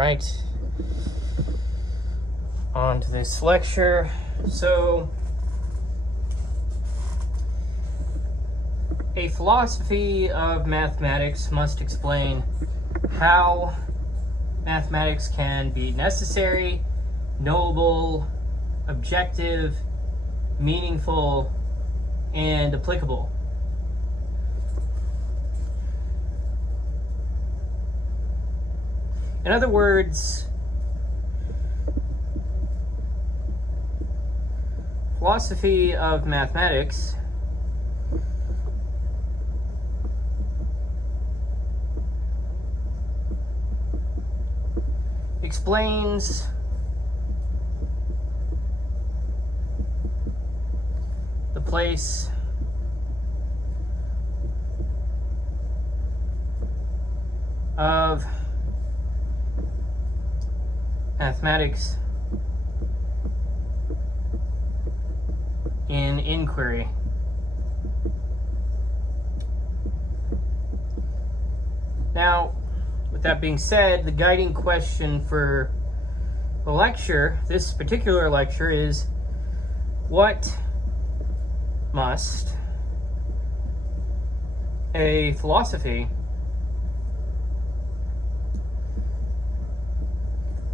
right, on to this lecture. So, a philosophy of mathematics must explain how mathematics can be necessary, knowable, objective, meaningful, and applicable. In other words, philosophy of mathematics explains the place of mathematics in inquiry. Now, with that being said, the guiding question for the lecture, this particular lecture, is what must a philosophy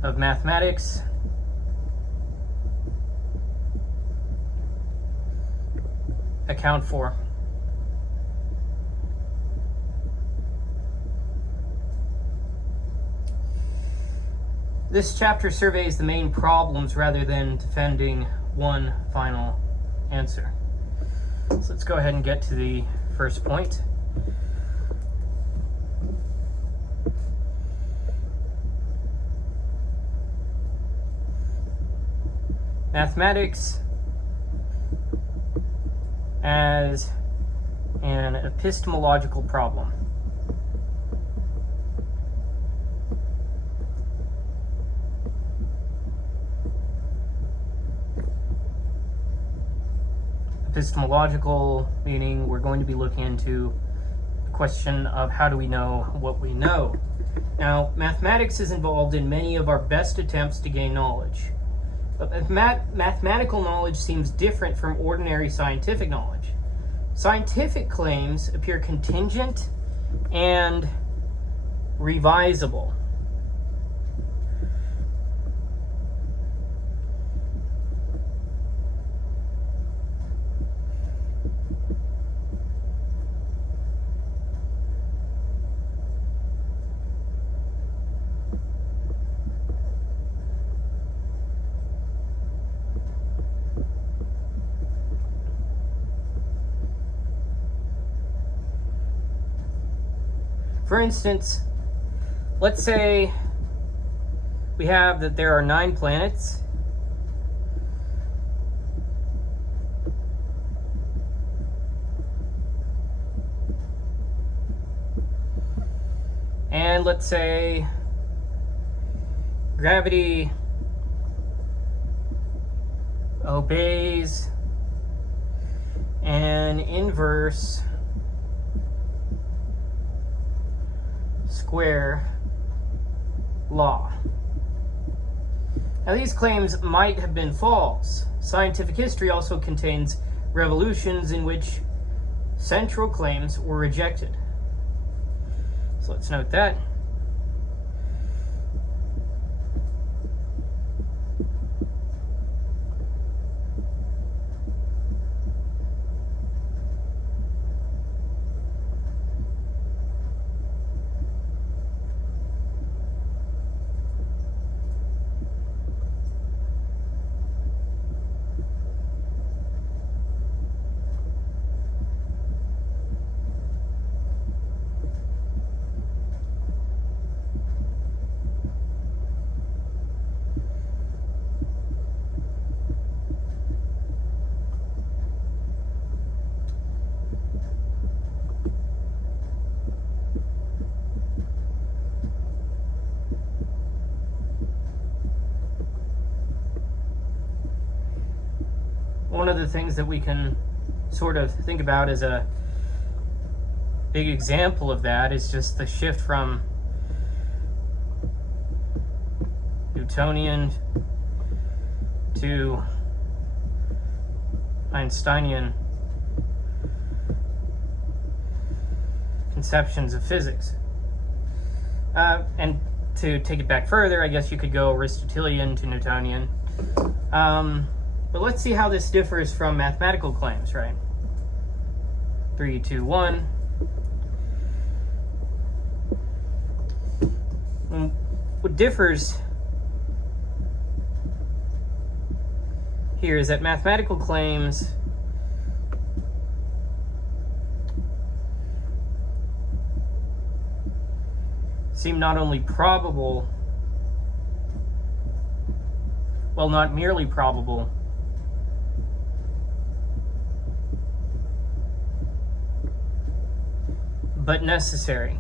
of mathematics account for? This chapter surveys the main problems rather than defending one final answer. So let's go ahead and get to the first point. Mathematics as an epistemological problem. Epistemological meaning we're going to be looking into the question of how do we know what we know. Now, mathematics is involved in many of our best attempts to gain knowledge. But mathematical knowledge seems different from ordinary scientific knowledge. Scientific claims appear contingent and revisable. For instance, let's say we have that there are 9 planets. And let's say gravity obeys an inverse square law. Now, these claims might have been false. Scientific history also contains revolutions in which central claims were rejected. So let's note that. One of the things that we can sort of think about as a big example of that is just the shift from Newtonian to Einsteinian conceptions of physics. And to take it back further, I guess you could go Aristotelian to Newtonian. But let's see how this differs from mathematical claims, right? 3, 2, 1. What differs here is that mathematical claims seem not only probable, well, not merely probable, but necessary.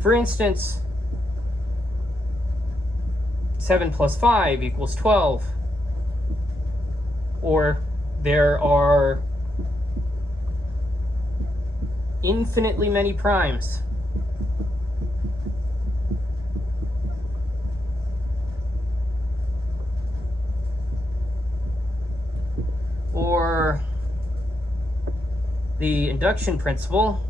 For instance, 7 plus 5 equals 12. Or there are infinitely many primes. Or the induction principle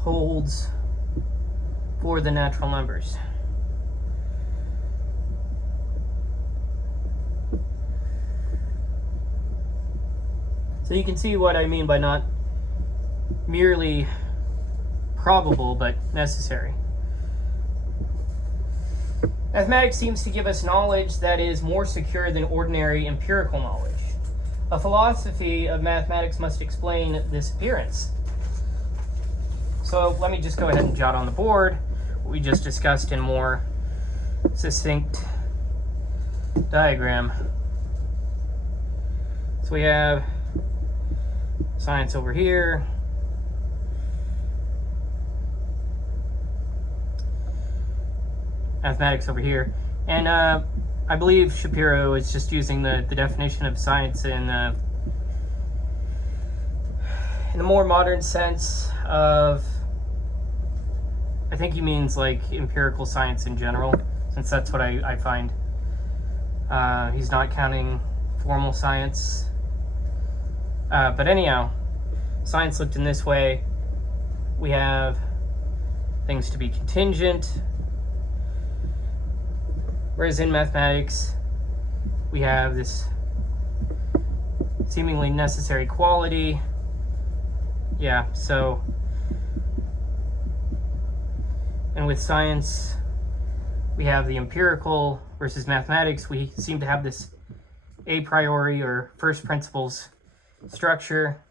holds for the natural numbers. So you can see what I mean by not merely probable, but necessary. Mathematics seems to give us knowledge that is more secure than ordinary empirical knowledge. A philosophy of mathematics must explain this appearance. So let me just go ahead and jot on the board what we just discussed in more succinct diagram. So we have science over here, mathematics over here, and I believe Shapiro is just using the definition of science in the more modern sense of, I think he means like empirical science in general, since that's what I find. He's not counting formal science. But anyhow, science looked in this way. We have things to be contingent, whereas in mathematics, we have this seemingly necessary quality. Yeah, so, and with science, we have the empirical versus mathematics. We seem to have this a priori or first principles structure.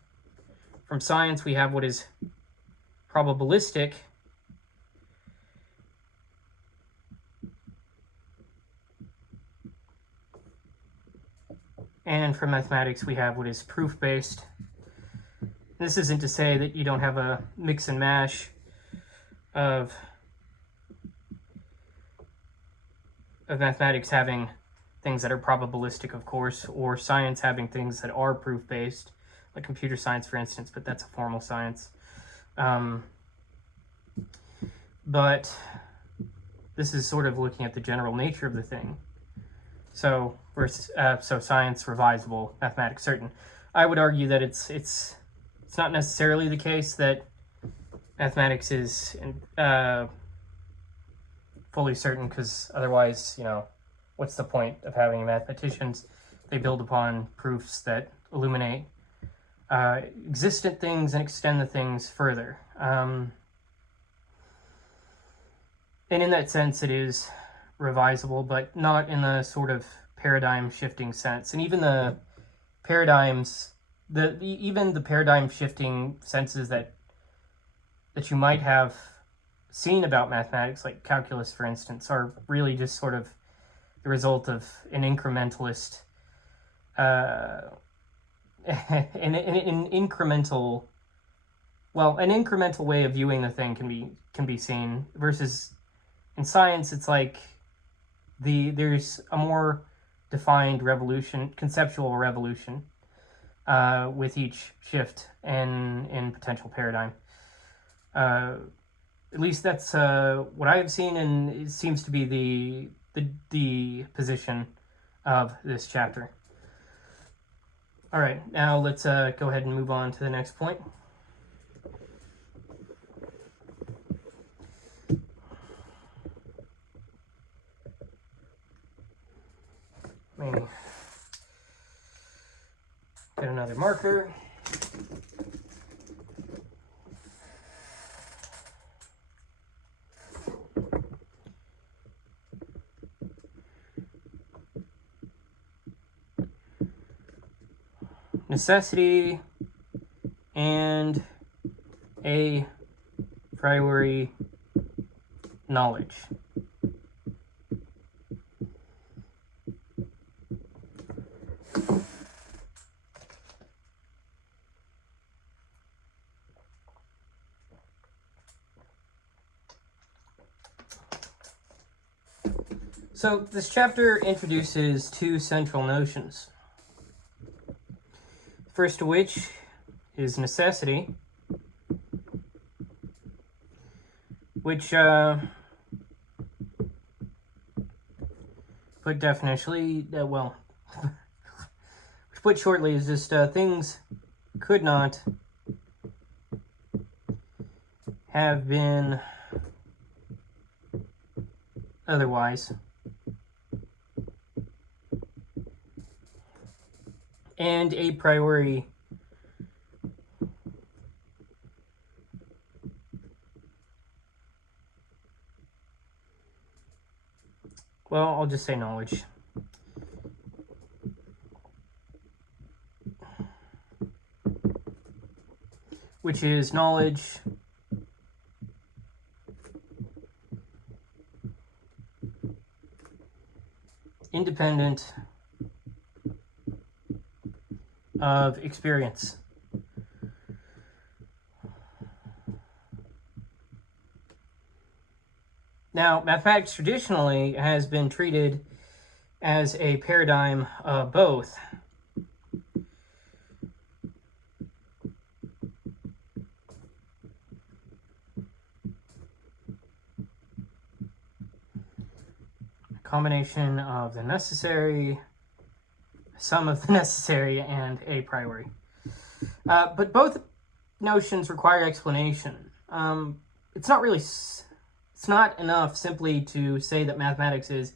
From science, we have what is probabilistic. And from mathematics, we have what is proof-based. This isn't to say that you don't have a mix and mash of mathematics having things that are probabilistic, of course, or science having things that are proof-based, like computer science, for instance, but that's a formal science. But this is sort of looking at the general nature of the thing. So, so science revisable, mathematics certain. I would argue that it's not necessarily the case that mathematics is fully certain, because otherwise, you know, what's the point of having mathematicians? They build upon proofs that illuminate existent things and extend the things further. And in that sense, it is revisable, but not in the sort of paradigm shifting sense. And even the paradigms, even the paradigm shifting senses that you might have seen about mathematics, like calculus, for instance, are really just sort of the result of an incrementalist, an incremental way of viewing the thing can be seen, versus In science, it's like there's a more defined revolution, conceptual revolution, with each shift in potential paradigm. At least that's what I have seen, and it seems to be the position of this chapter. All right, now let's go ahead and move on to the next point. Maybe get another marker. Necessity and a priori knowledge. So this chapter introduces two central notions. First of which is necessity, which put definitionally, put shortly, is just things could not have been otherwise. And a priori I'll just say knowledge. Which is knowledge independent of experience. Now, mathematics traditionally has been treated as a paradigm of both. A combination of the necessary, some of the necessary, and a priori. But both notions require explanation. It's not enough simply to say that mathematics is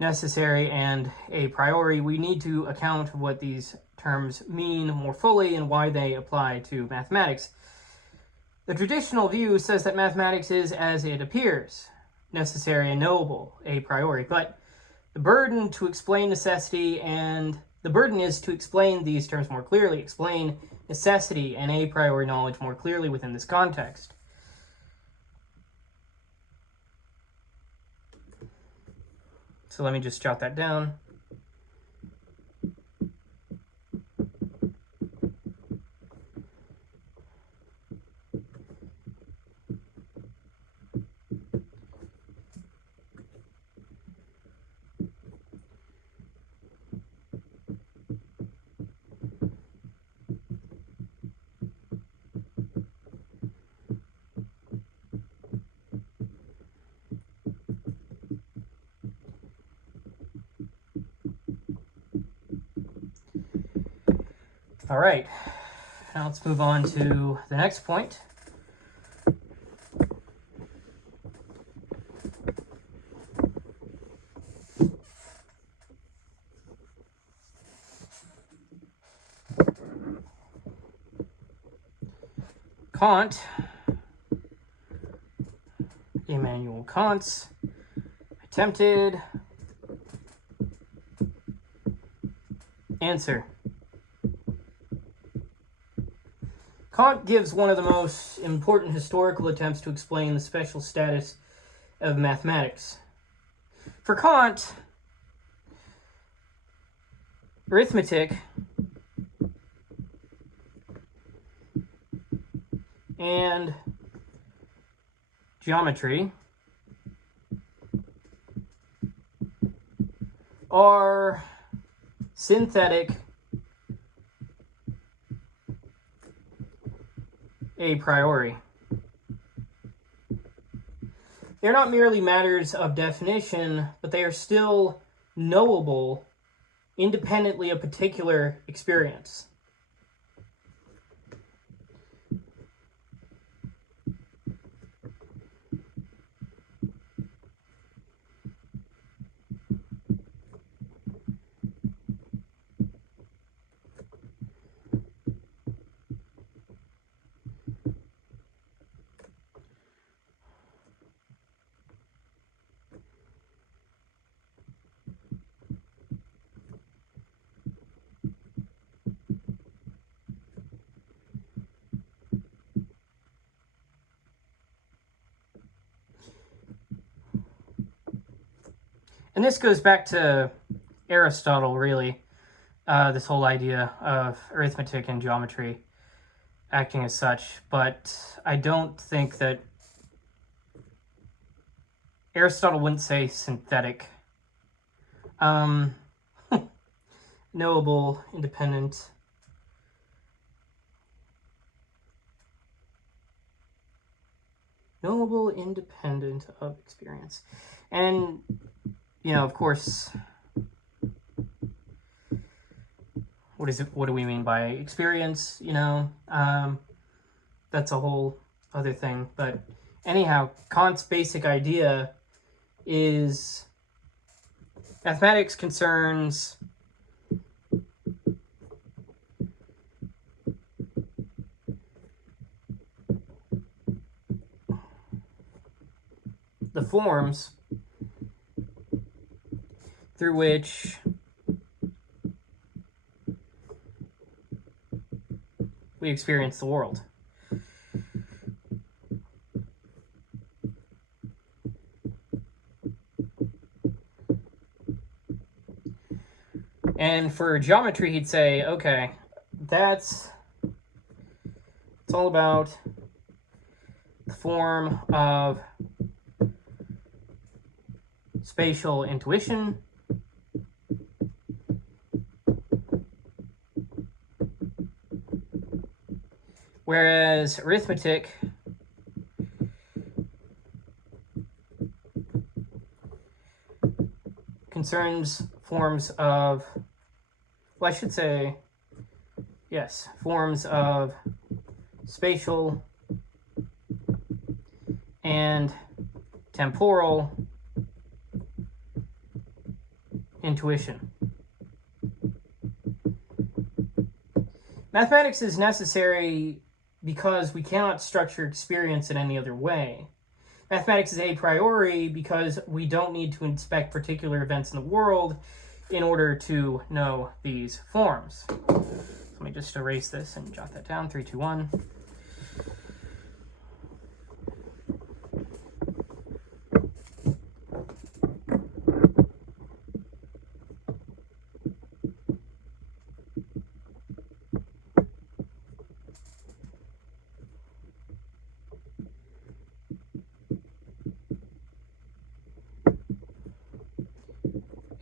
necessary and a priori. We need to account for what these terms mean more fully and why they apply to mathematics. The traditional view says that mathematics is as it appears, necessary and knowable, a priori, but the burden to explain necessity and the burden is to explain these terms more clearly, explain necessity and a priori knowledge more clearly within this context. So let me just jot that down. All right, now let's move on to the next point. Kant, Immanuel Kant's attempted answer. Kant gives one of the most important historical attempts to explain the special status of mathematics. For Kant, arithmetic and geometry are synthetic a priori. They're not merely matters of definition, but they are still knowable independently of particular experience. And this goes back to Aristotle, really, this whole idea of arithmetic and geometry acting as such. But I don't think that Aristotle wouldn't say synthetic. Knowable, independent. Knowable, independent of experience. And, you know, of course, what do we mean by experience? You know, that's a whole other thing. But anyhow, Kant's basic idea is mathematics concerns the forms through which we experience the world. And for geometry, he'd say, okay, it's all about the form of spatial intuition, whereas arithmetic concerns forms of, well, I should say, yes, forms of spatial and temporal intuition. Mathematics is necessary because we cannot structure experience in any other way. Mathematics is a priori because we don't need to inspect particular events in the world in order to know these forms. Let me just erase this and jot that down. 3, 2, 1.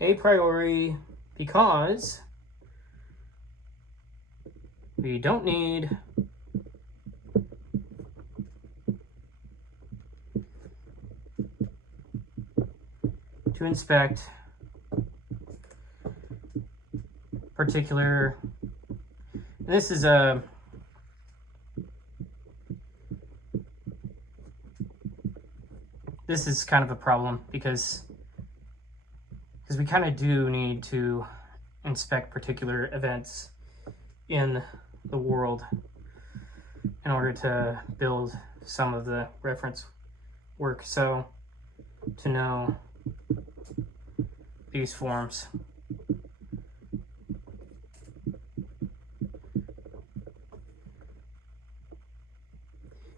A priori because we don't need to inspect particular, this is kind of a problem because we kind of do need to inspect particular events in the world in order to build some of the reference work. So to know these forms.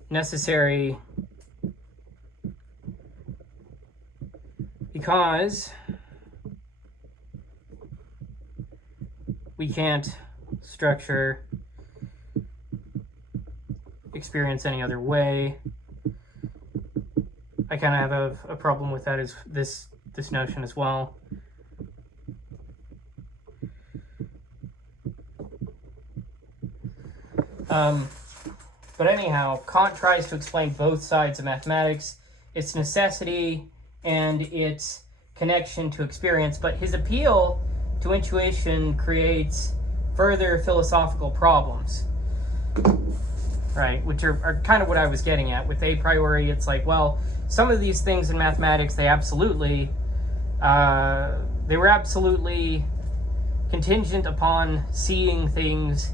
Necessary because we can't structure experience any other way. I kind of have a problem with that, is this notion as well. But anyhow, Kant tries to explain both sides of mathematics, its necessity and its connection to experience, but his appeal to intuition creates further philosophical problems, right? Which are kind of what I was getting at. With a priori, it's like, well, some of these things in mathematics, they were absolutely contingent upon seeing things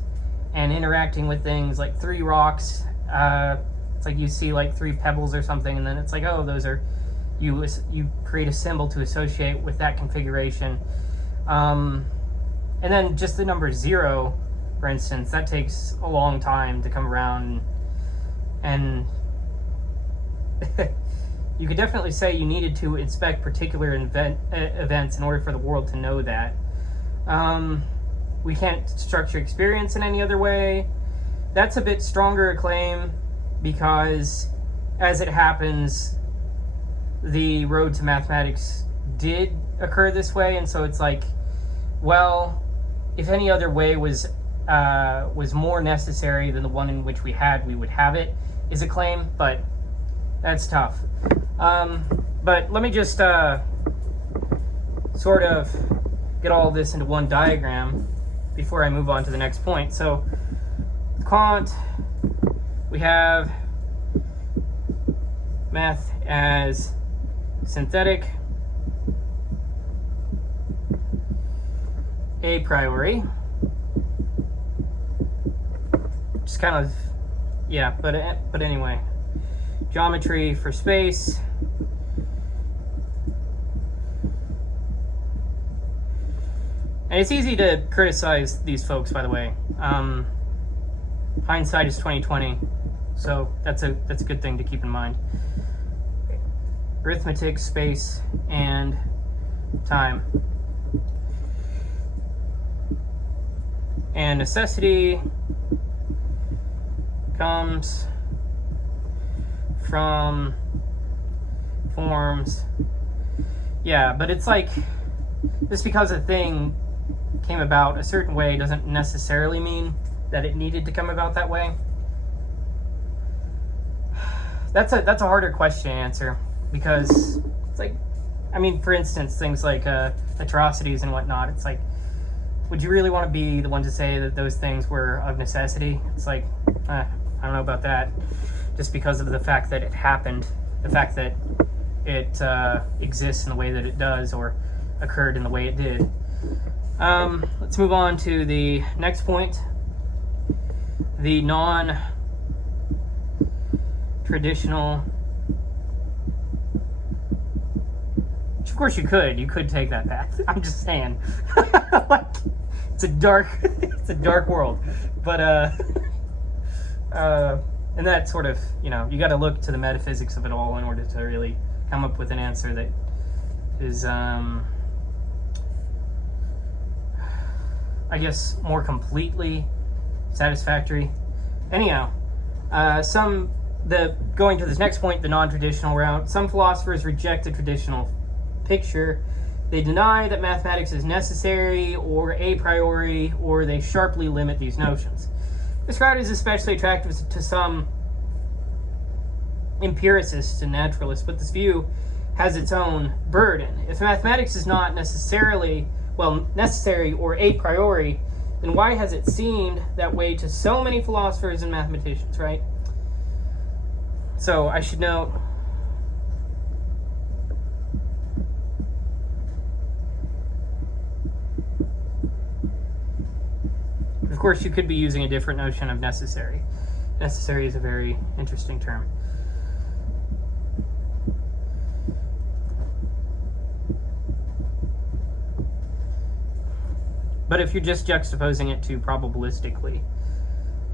and interacting with things, like 3 rocks. It's like you see like 3 pebbles or something, and then it's like, oh, those are, you create a symbol to associate with that configuration. And then just the number 0, for instance, that takes a long time to come around, and you could definitely say you needed to inspect particular events in order for the world to know that. We can't structure experience in any other way. That's a bit stronger a claim, because as it happens, the road to mathematics did occur this way, and so it's like, well, if any other way was more necessary than the one in which we had, we would have it, is a claim, but that's tough. But let me just sort of get all of this into one diagram before I move on to the next point. So Kant, we have math as synthetic, a priori, just kind of, yeah, but anyway, geometry for space, and it's easy to criticize these folks, by the way. Hindsight is 20/20, so that's a good thing to keep in mind. Arithmetic, space, and time. And necessity comes from forms. Yeah, but it's like, just because a thing came about a certain way doesn't necessarily mean that it needed to come about that way. That's a harder question to answer, because it's like, I mean, for instance, things like atrocities and whatnot, it's like, would you really want to be the one to say that those things were of necessity? It's like, I don't know about that, just because of the fact that it happened, the fact that it exists in the way that it does, or occurred in the way it did. Let's move on to the next point. The non-traditional, which of course you could take that path. I'm just saying, like, it's a dark world, but and that sort of, you know, you got to look to the metaphysics of it all in order to really come up with an answer that is, I guess, more completely satisfactory. Anyhow, going to this next point, the non-traditional route, some philosophers reject the traditional picture. They deny that mathematics is necessary or a priori, or they sharply limit these notions. This route is especially attractive to some empiricists and naturalists, but this view has its own burden. If mathematics is not necessary or a priori, then why has it seemed that way to so many philosophers and mathematicians, right? So I should note, of course, you could be using a different notion of necessary. Necessary is a very interesting term. But if you're just juxtaposing it to probabilistically,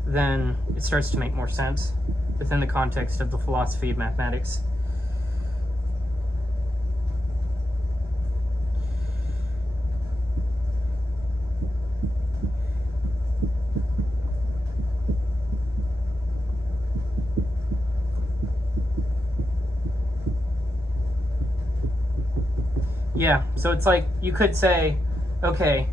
then it starts to make more sense within the context of the philosophy of mathematics. Yeah, so it's like, you could say, okay,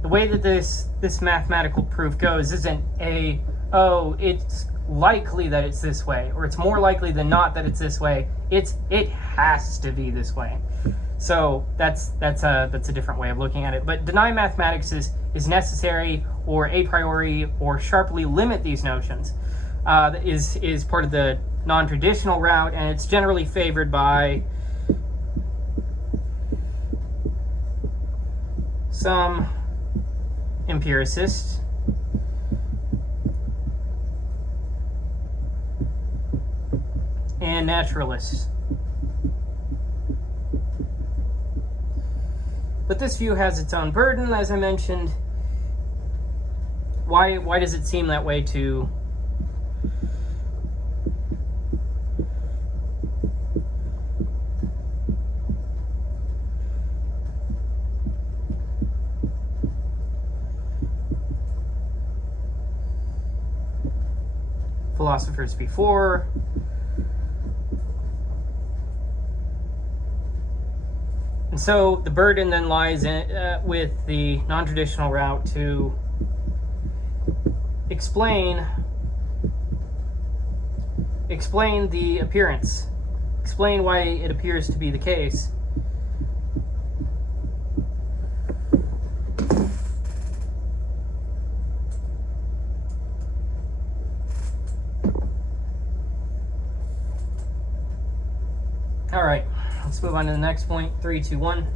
the way that this mathematical proof goes isn't a oh, it's likely that it's this way, or it's more likely than not that it's this way. It has to be this way. So that's a different way of looking at it. But deny mathematics is necessary, or a priori, or sharply limit these notions. Is part of the non-traditional route, and it's generally favored by some empiricists. And naturalists. But this view has its own burden, as I mentioned. Why does it seem that way to philosophers before? And so the burden then lies with the non-traditional route to explain the appearance, explain why it appears to be the case. All right. Let's move on to the next point. 3, 2, 1.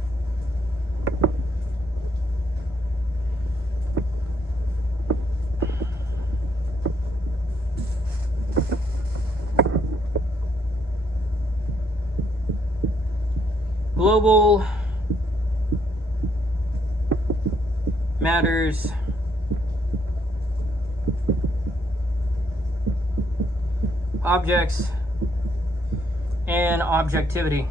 Global matters objects and objectivity.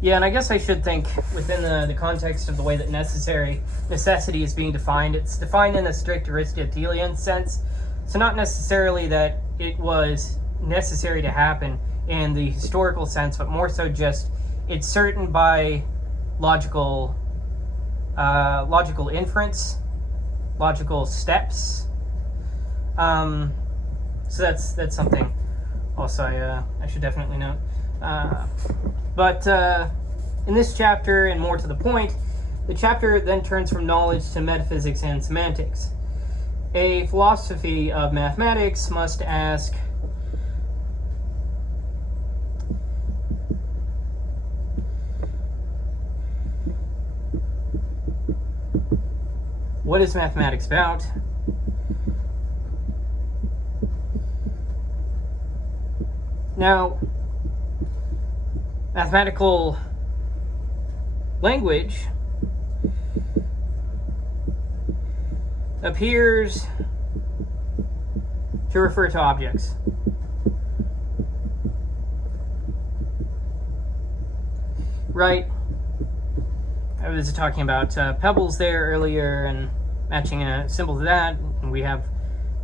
Yeah, and I guess I should think within the context of the way that necessity is being defined. It's defined in a strict Aristotelian sense. So not necessarily that it was necessary to happen in the historical sense, but more so just it's certain by logical inference, logical steps. So that's something also I should definitely note. But in this chapter, and more to the point, the chapter then turns from knowledge to metaphysics and semantics. A philosophy of mathematics must ask, what is mathematics about? Now, mathematical language appears to refer to objects. Right? I was talking about pebbles there earlier and matching a symbol to that. And we have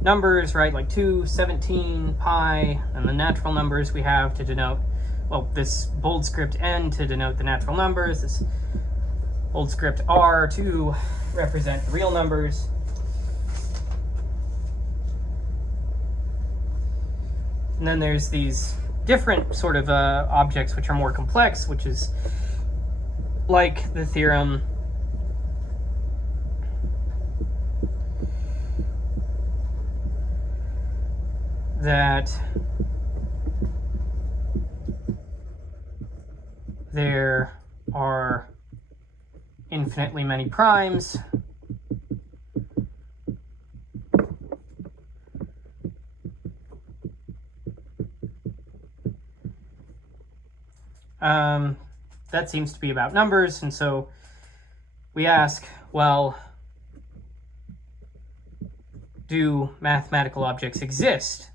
numbers, right, like 2, 17, pi, and the natural numbers we have to denote, well, this bold script N to denote the natural numbers, this bold script R to represent the real numbers. And then there's these different sort of objects which are more complex, which is like the theorem that there are infinitely many primes that seems to be about numbers, and so we ask, well, do mathematical objects exist?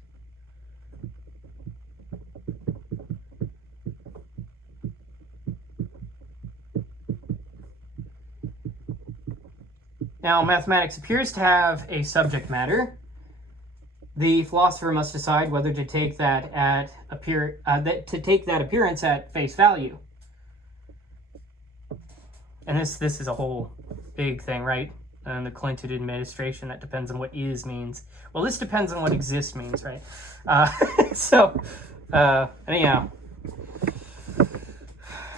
Now, mathematics appears to have a subject matter. The philosopher must decide whether to take that appearance at face value. And this is a whole big thing, right? And the Clinton administration, that depends on what is means. Well, this depends on what exist means, right? Anyhow,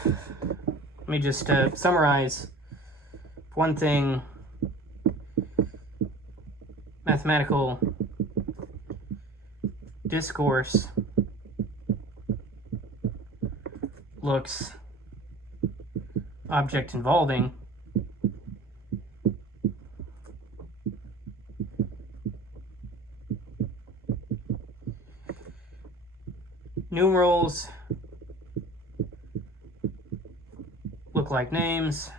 let me just summarize one thing. Mathematical discourse looks object involving numerals look like names.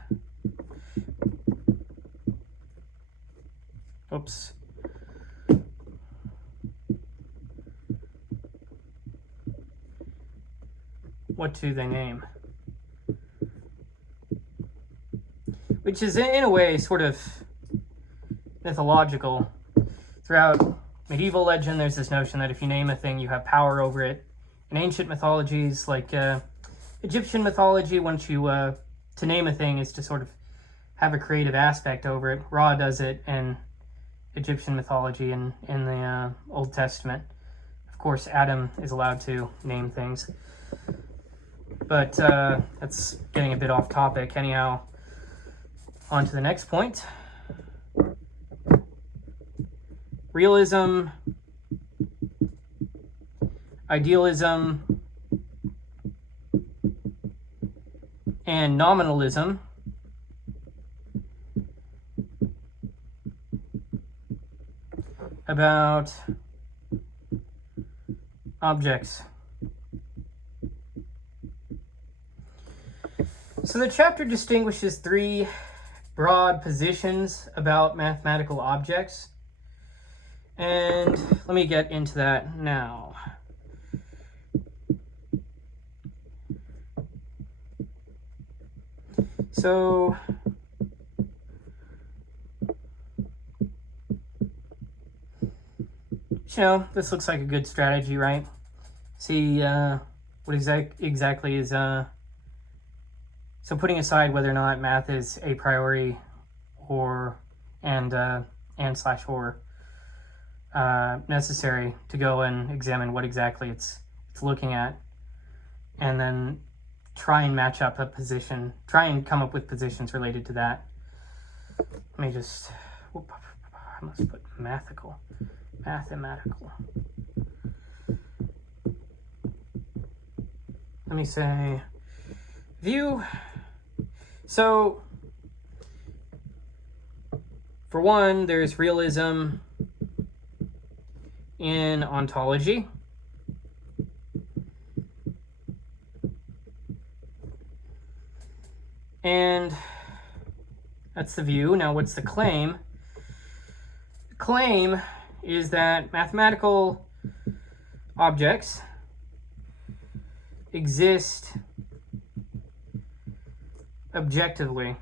Oops. What do they name? Which is, in a way, sort of mythological. Throughout medieval legend, there's this notion that if you name a thing, you have power over it. In ancient mythologies, like Egyptian mythology, once you to name a thing is to sort of have a creative aspect over it. Ra does it in Egyptian mythology and in the Old Testament. Of course, Adam is allowed to name things. But that's getting a bit off topic. Anyhow, on to the next point. Realism, idealism, and nominalism about objects. So the chapter distinguishes three broad positions about mathematical objects. And let me get into that now. So, this looks like a good strategy, right? See what exactly is... So putting aside whether or not math is a priori or and necessary to go and examine what exactly it's looking at, and then try and match up a position, try and come up with positions related to that. Let me just, I must put mathematical. Let me say view. So, for one, there's realism in ontology. And that's the view. Now, what's the claim? The claim is that mathematical objects exist objectively.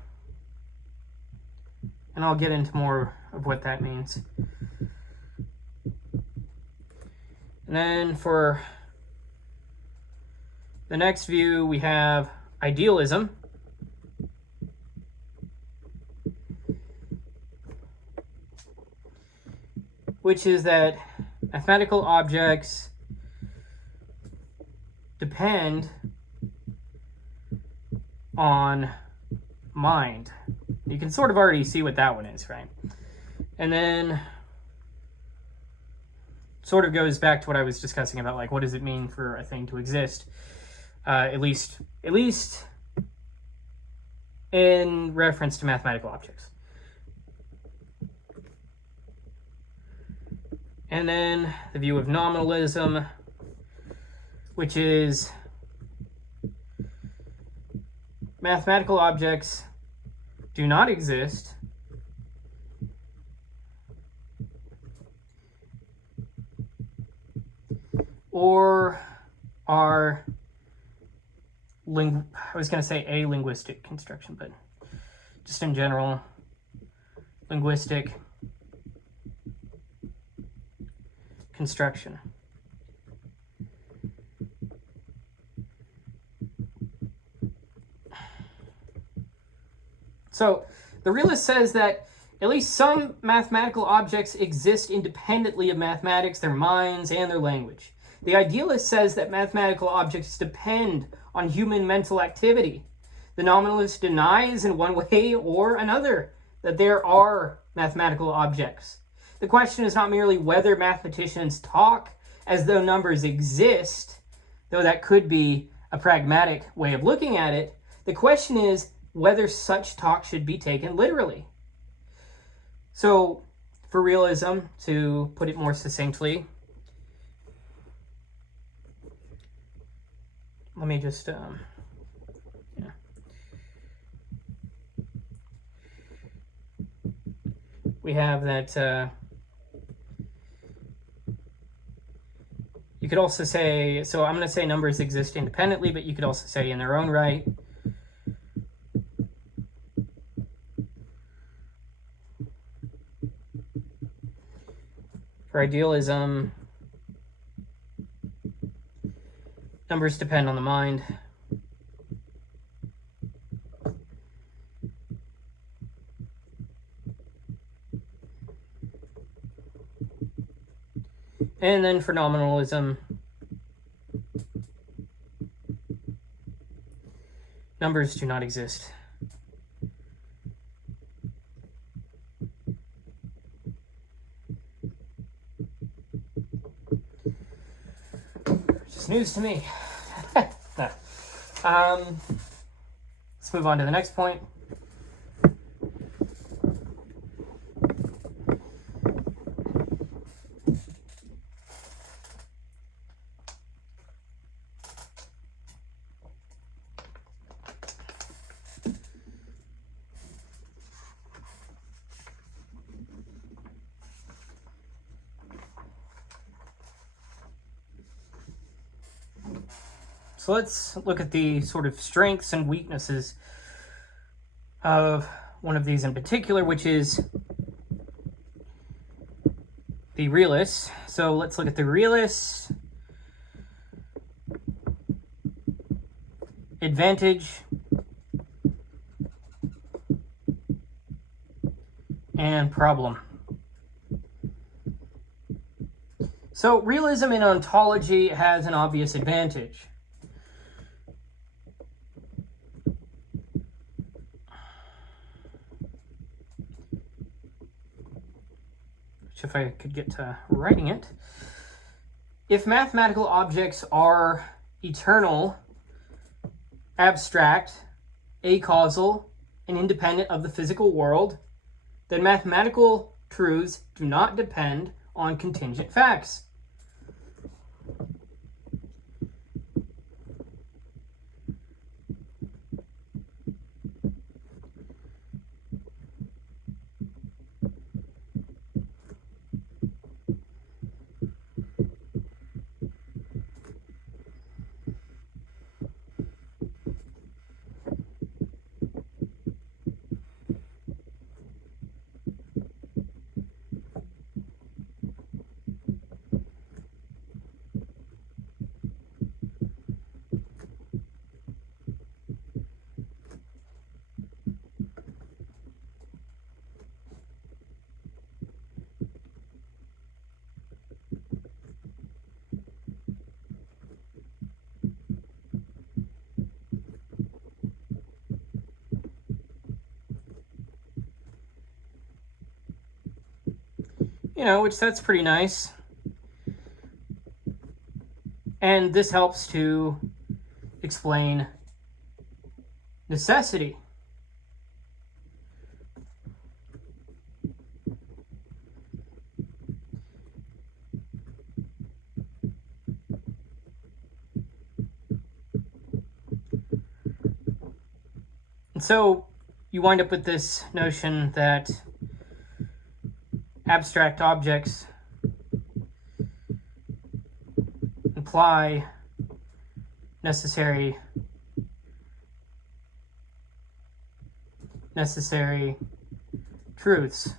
And I'll get into more of what that means. And then for the next view, we have idealism. Which is that mathematical objects depend on mind. You can sort of already see what that one is, right? And then sort of goes back to what I was discussing about, like, what does it mean for a thing to exist? At least in reference to mathematical objects. And then the view of nominalism, which is mathematical objects do not exist or are I was going to say a linguistic construction, but just in general, linguistic construction. So The realist says that at least some mathematical objects exist independently of mathematics, their minds, and their language. The idealist says that mathematical objects depend on human mental activity. The nominalist denies in one way or another that there are mathematical objects. The question is not merely whether mathematicians talk as though numbers exist, though that could be a pragmatic way of looking at it. The question is whether such talk should be taken literally. So, for realism, to put it more succinctly, let me just, we have that, you could also say, so I'm going to say numbers exist independently, but you could also say in their own right. For idealism, numbers depend on the mind. And then for nominalism, numbers do not exist. Just news to me. No. Let's move on to the next point. So let's look at the sort of strengths and weaknesses of one of these in particular, which is the realist. So let's look at the realist. Advantage and problem. So realism in ontology has an obvious advantage. If I could get to writing it. If mathematical objects are eternal, abstract, acausal, and independent of the physical world, then mathematical truths do not depend on contingent facts. Which that's pretty nice. And this helps to explain necessity. And so you wind up with this notion that abstract objects imply necessary truths.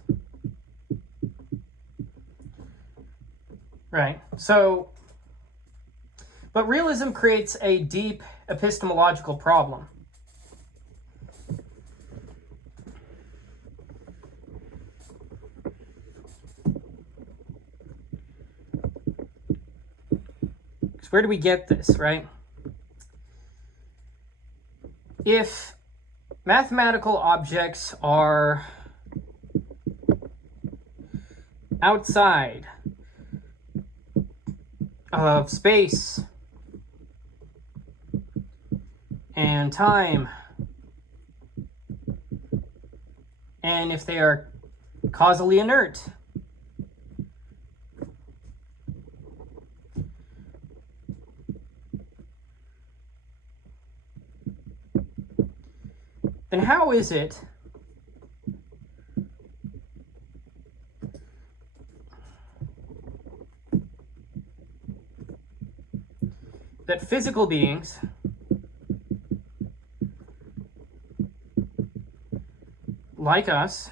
Right. So, but realism creates a deep epistemological problem. where do we get this, right? If mathematical objects are outside of space and time, and if they are causally inert, then how is it that physical beings like us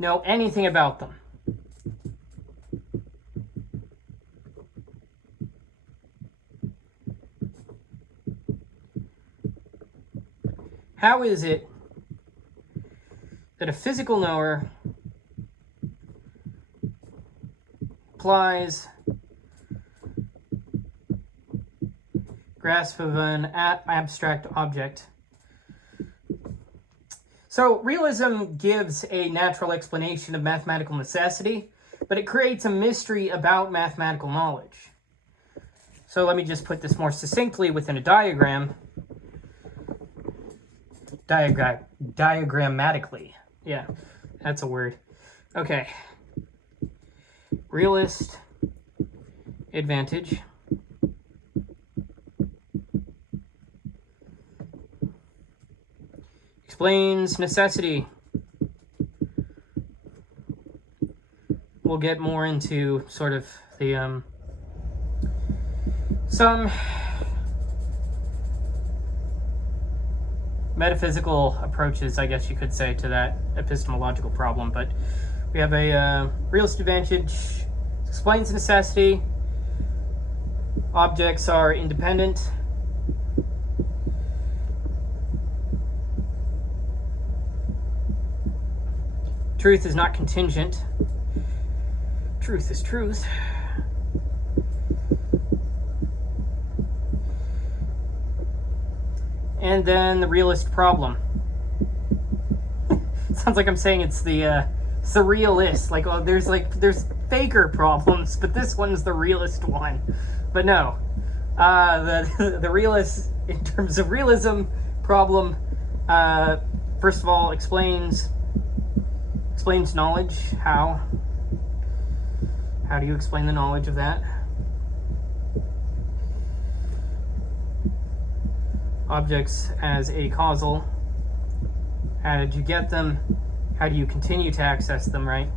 know anything about them? How is it that a physical knower applies grasp of an abstract object? So realism gives a natural explanation of mathematical necessity, but it creates a mystery about mathematical knowledge. So let me just put this more succinctly within a diagram. Diagrammatically. Yeah, that's a word. Okay. Realist advantage explains necessity. We'll get more into sort of the some metaphysical approaches, I guess you could say, to that epistemological problem. But we have a realist advantage explains necessity. Objects are independent. Truth is not contingent. Truth is truth. And then the realist problem. Sounds like I'm saying it's the realist. Like, oh, there's faker problems, but this one's the realist one. But no, the realist, in terms of realism problem, first of all, explains knowledge. How do you explain the knowledge of that? Objects as a causal. How did you get them? How do you continue to access them, right?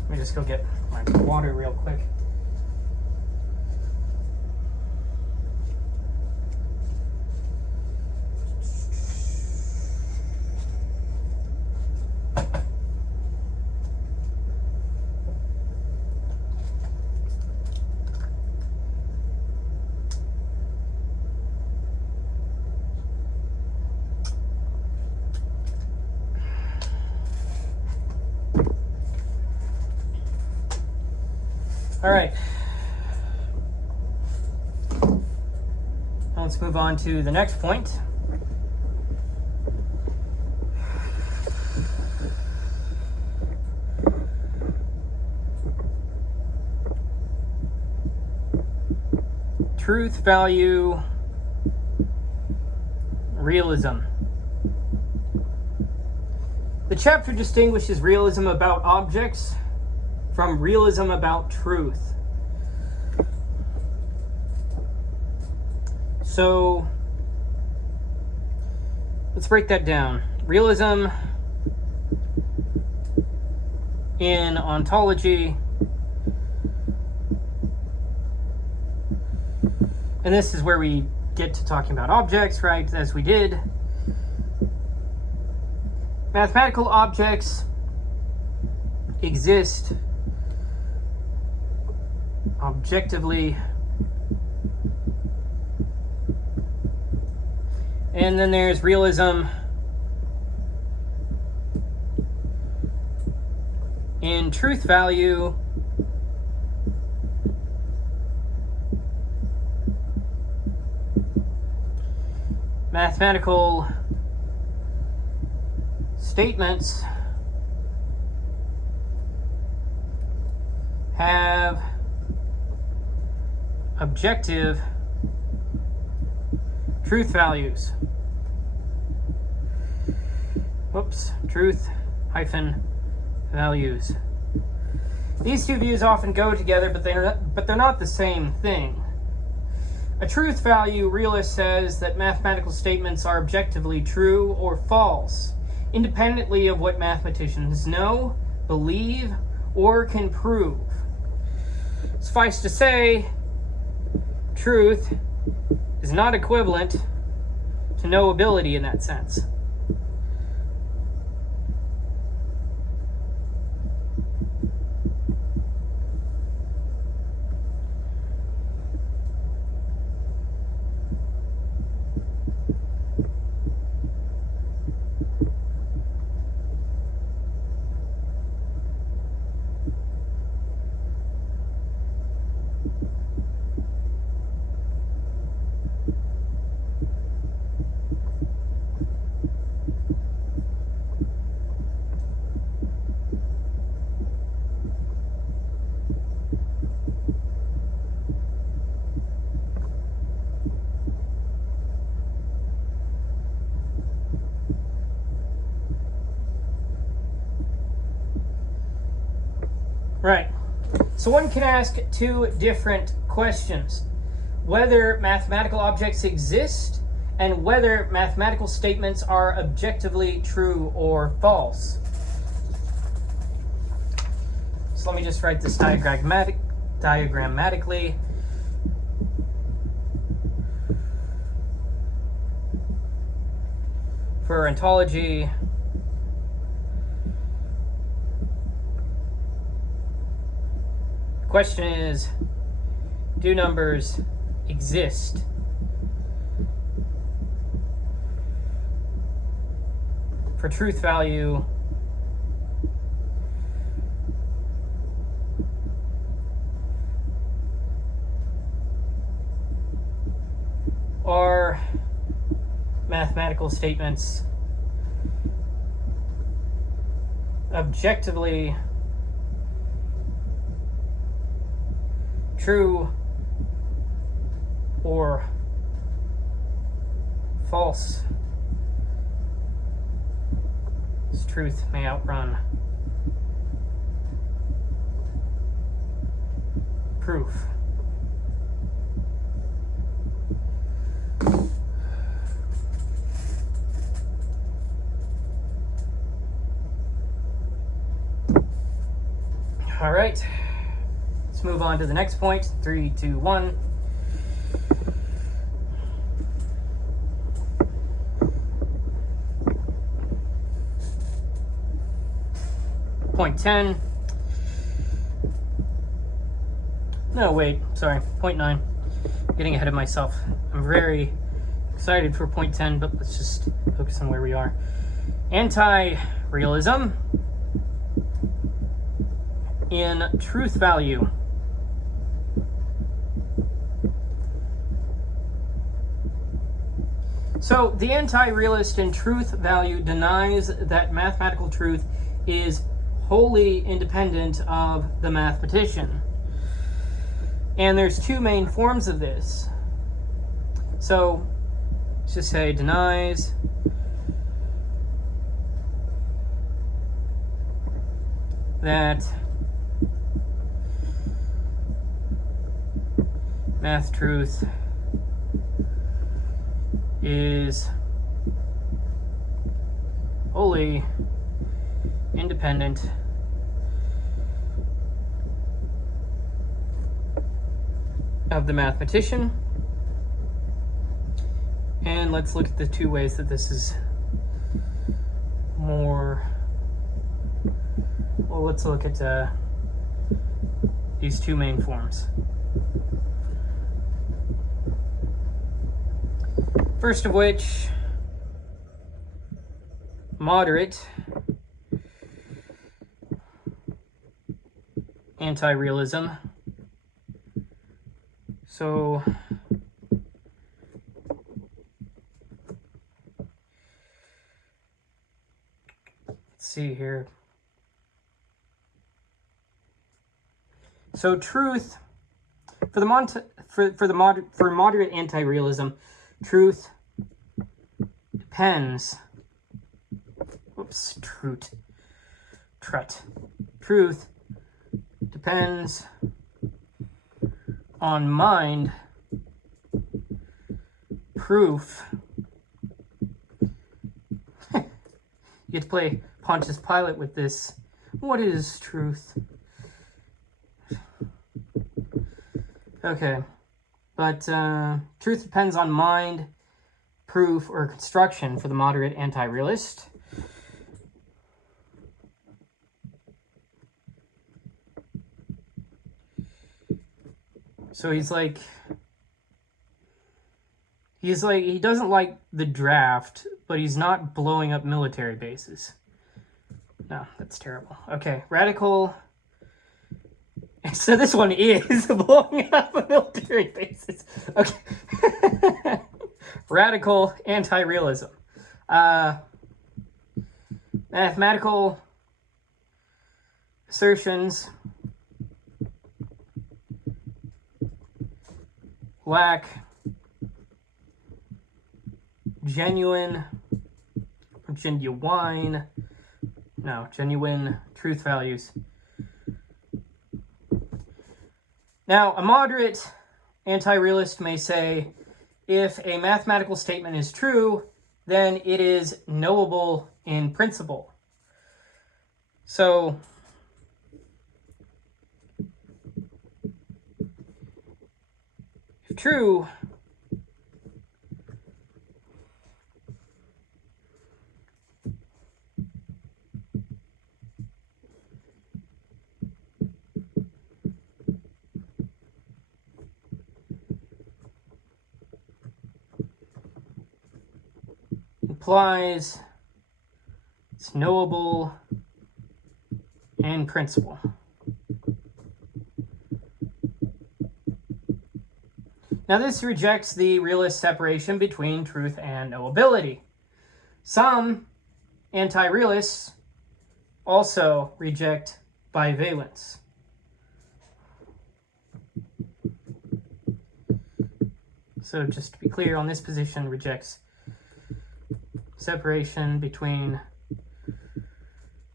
Let me just go get my water real quick. All right, let's move on to the next point. Truth, value, realism. The chapter distinguishes realism about objects from realism about truth. So let's break that down. Realism in ontology, and this is where we get to talking about objects, right, as we did. Mathematical objects exist objectively And then there's realism in truth value mathematical statements have objective truth values. Whoops, truth hyphen values. These two views often go together, but they're not the same thing. A truth value realist says that mathematical statements are objectively true or false, independently of what mathematicians know, believe, or can prove. Suffice to say, truth is not equivalent to knowability in that sense. Right. So one can ask two different questions: whether mathematical objects exist and whether mathematical statements are objectively true or false. So let me just write this diagrammatically. For ontology, the question is, do numbers exist? For truth value, are mathematical statements objectively true or false? This truth may outrun proof. All right, let's move on to the next point. 3, 2, 1. Point 10. No, wait, sorry, point 9. Getting ahead of myself. I'm very excited for point 10, but let's just focus on where we are. Anti-realism in truth value. So the anti-realist in truth value denies that mathematical truth is wholly independent of the mathematician. And there's two main forms of this. So let's just say denies that math truth is wholly independent of the mathematician. And let's look at the two ways that this is more, well, let's look at these two main forms. First of which moderate anti-realism. So let's see here. So truth for moderate anti-realism, truth depends. Whoops, Truth depends on mind, proof. You have to play Pontius Pilate with this. What is truth? Okay, but truth depends on mind, proof, or construction for the moderate anti-realist. So he doesn't like the draft, but he's not blowing up military bases. No, that's terrible. Okay, radical. So this one is blowing up military bases. Okay. Radical anti-realism. Mathematical assertions lack genuine truth values. Now, a moderate anti-realist may say, if a mathematical statement is true, then it is knowable in principle. So, if true, implies it's knowable in principle. Now this rejects the realist separation between truth and knowability. Some anti-realists also reject bivalence. So just to be clear, on this position, rejects separation between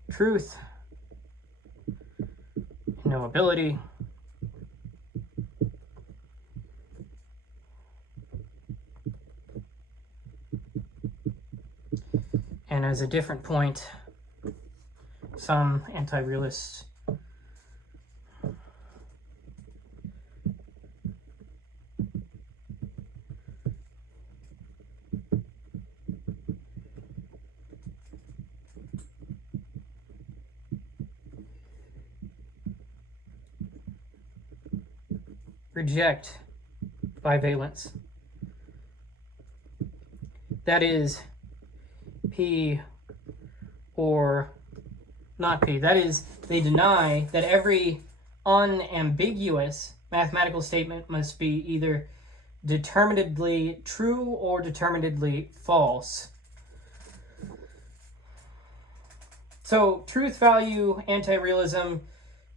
truth and knowability. And as a different point, some anti-realists reject bivalence. That is, P or not P. That is, they deny that every unambiguous mathematical statement must be either determinedly true or determinedly false. So, truth value anti-realism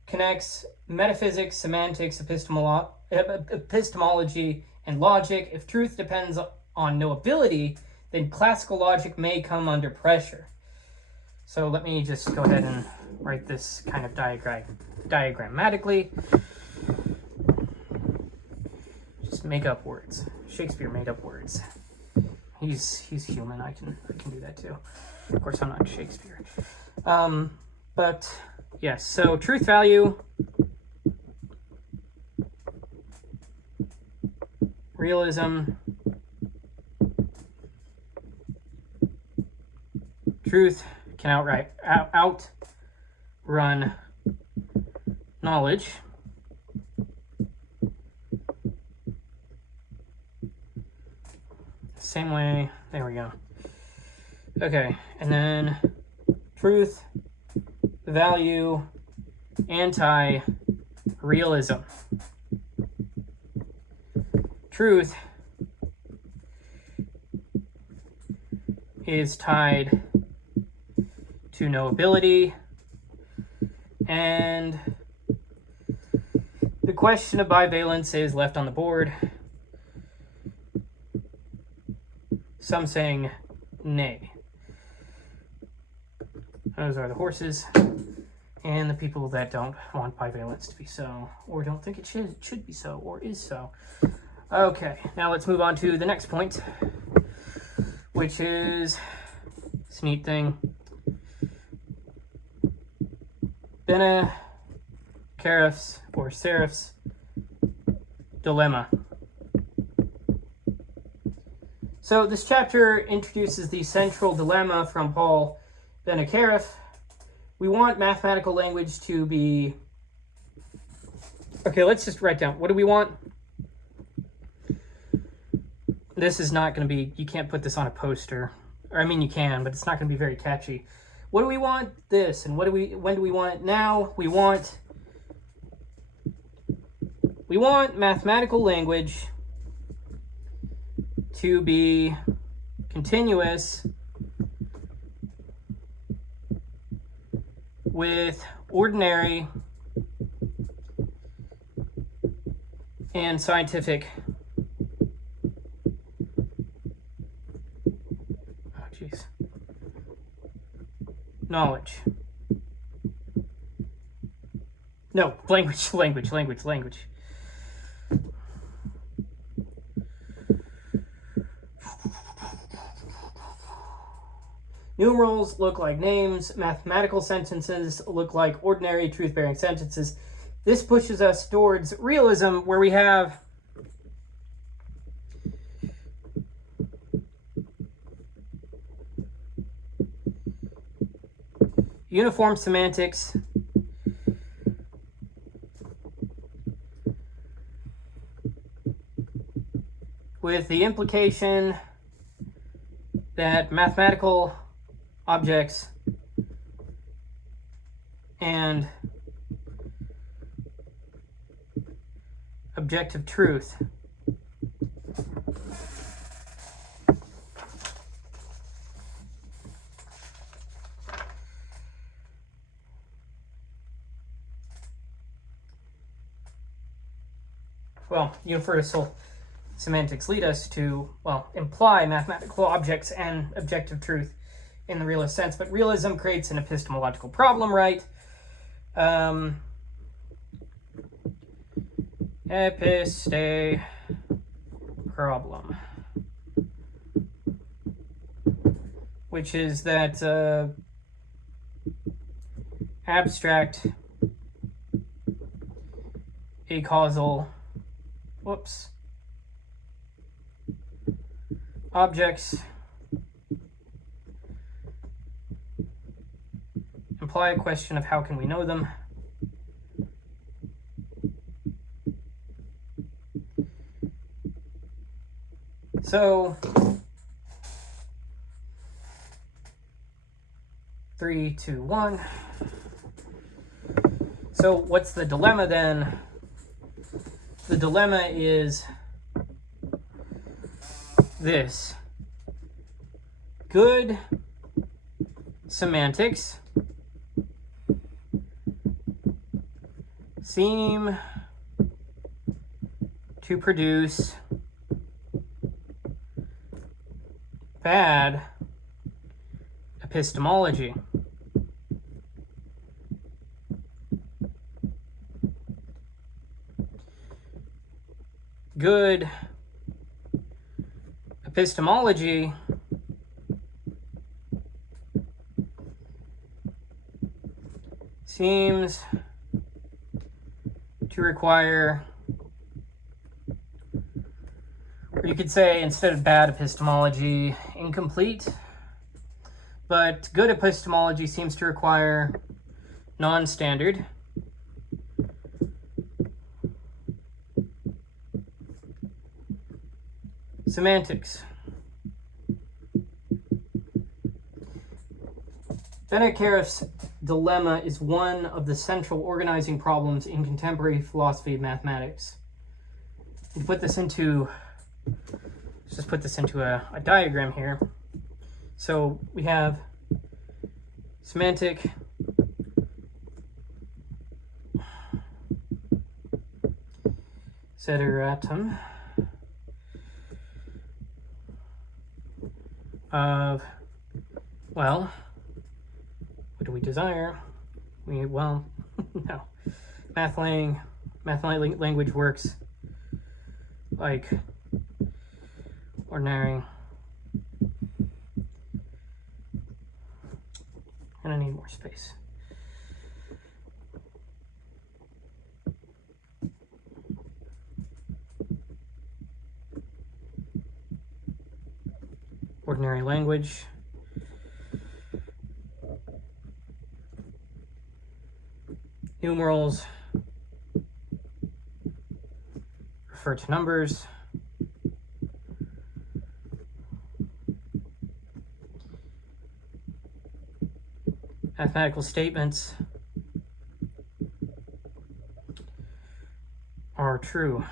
connects metaphysics, semantics, epistemology, and logic. If truth depends on knowability, then classical logic may come under pressure. So let me just go ahead and write this kind of diagrammatically. Just make up words. Shakespeare made up words. He's human. I can do that too. Of course, I'm not Shakespeare. But yes. So truth value, realism, truth can outrun knowledge. Same way, there we go. Okay, and then truth, value, anti-realism. Truth is tied to knowability, and the question of bivalence is left on the board. Some saying nay. Those are the horses, and the people that don't want bivalence to be so, or don't think it should be so, or is so. Okay, now let's move on to the next point, which is this neat thing. Bene Caraph's or Seraph's dilemma. So this chapter introduces the central dilemma from Paul Bene-Caraph. We want mathematical language to be... Okay, let's just write down. What do we want? This is not going to be... You can't put this on a poster. Or, I mean, you can, but it's not going to be very catchy. What do we want? This. And when do we want it now? We want mathematical language to be continuous with ordinary and scientific knowledge. No, language. Numerals look like names. Mathematical sentences look like ordinary truth-bearing sentences. This pushes us towards realism, where we have uniform semantics with the implication that mathematical objects and objective truth universal semantics lead us to, imply mathematical objects and objective truth in the realist sense. But realism creates an epistemological problem, right? Episte problem. Which is that abstract acausal objects imply a question of how can we know them. So 3, 2, 1. So what's the dilemma then? The dilemma is this. Good semantics seem to produce bad epistemology. Good epistemology seems to require, or you could say instead of bad epistemology, incomplete, but good epistemology seems to require non-standard semantics. Bennekeref's dilemma is one of the central organizing problems in contemporary philosophy of mathematics. To put this into, let's just put this into a diagram here. So we have semantic desideratum of, well, what do we desire? No. Math language works like ordinary. And I need more space. Ordinary language. Numerals refer to numbers. Mathematical statements are true.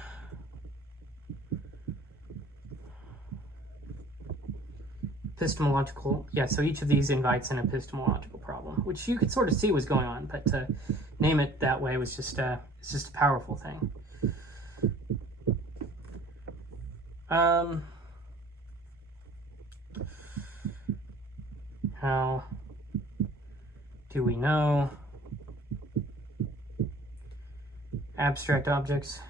Epistemological, yeah, so each of these invites an epistemological problem, which you could sort of see was going on, but to name it that way was just it's just a powerful thing. How do we know abstract objects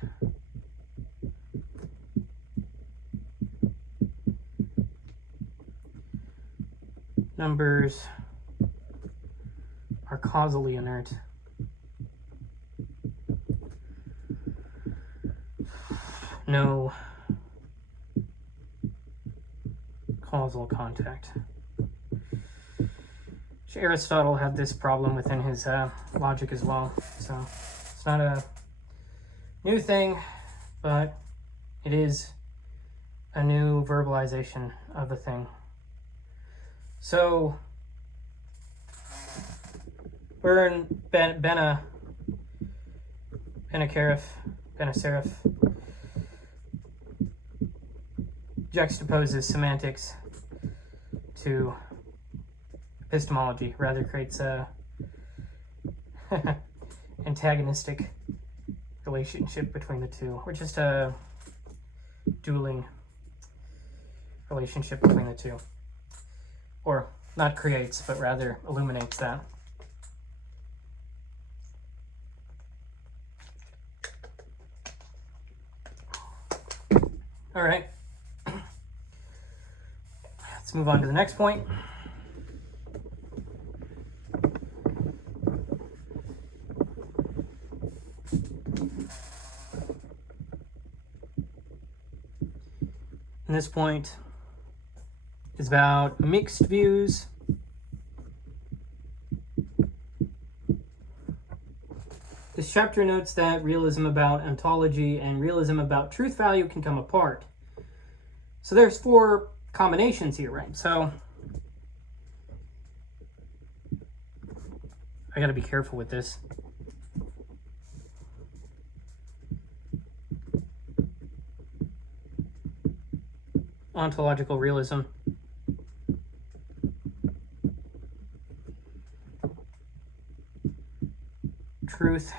numbers are causally inert? No causal contact. Aristotle had this problem within his logic as well, so it's not a new thing, but it is a new verbalization of a thing. So Bennekeref juxtaposes semantics to epistemology, rather creates a antagonistic relationship between the two, or just a dueling relationship between the two. Or not creates, but rather illuminates that. All right. Let's move on to the next point. And this point is about mixed views. This chapter notes that realism about ontology and realism about truth value can come apart. So there's 4 combinations here, right? So I gotta be careful with this. Ontological realism. Truth,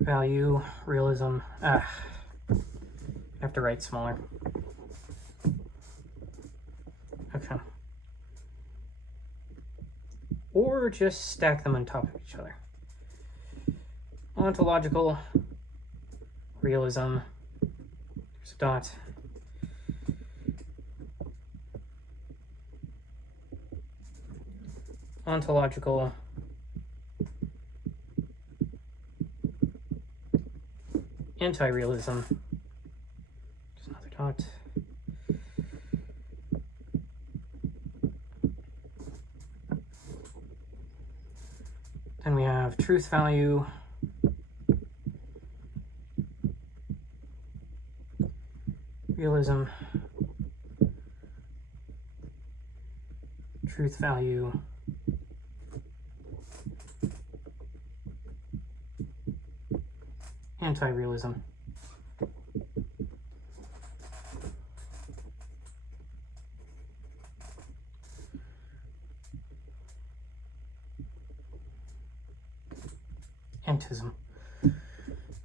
value, realism. I have to write smaller. Okay. Or just stack them on top of each other. Ontological realism. There's a dot. Ontological anti-realism. There's another dot. Then we have truth value. Realism. truth value anti-realism. Antism.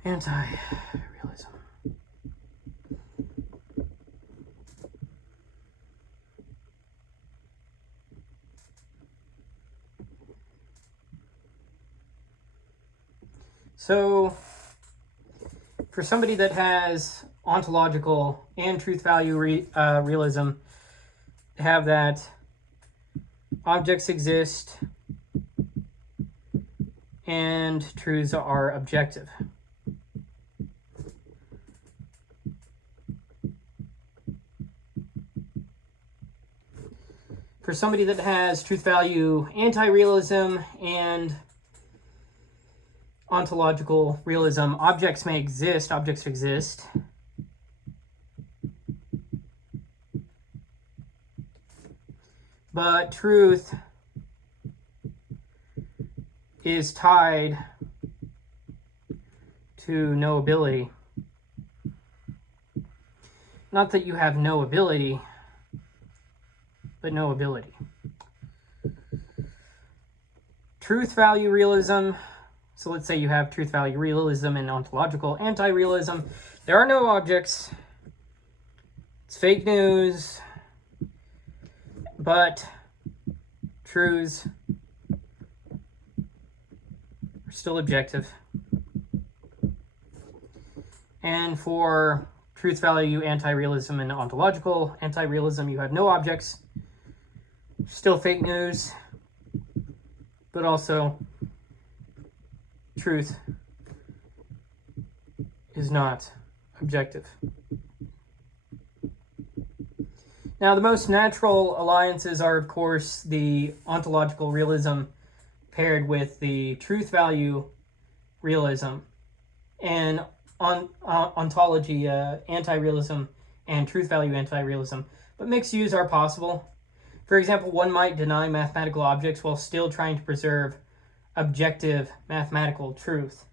Anti-realism. So, for somebody that has ontological and truth value realism, have that objects exist and truths are objective. For somebody that has truth value anti-realism and ontological realism, objects exist, but truth is tied to no ability. Not that you have no ability, but no ability. Truth value realism. So let's say you have truth value realism and ontological anti-realism. There are no objects. It's fake news. But truths are still objective. And for truth value anti-realism and ontological anti-realism, you have no objects. Still fake news. But also truth is not objective. Now, the most natural alliances are, of course, the ontological realism paired with the truth value realism, and ontology anti-realism and truth value anti-realism. But mixed views are possible. For example, one might deny mathematical objects while still trying to preserve objective mathematical truth.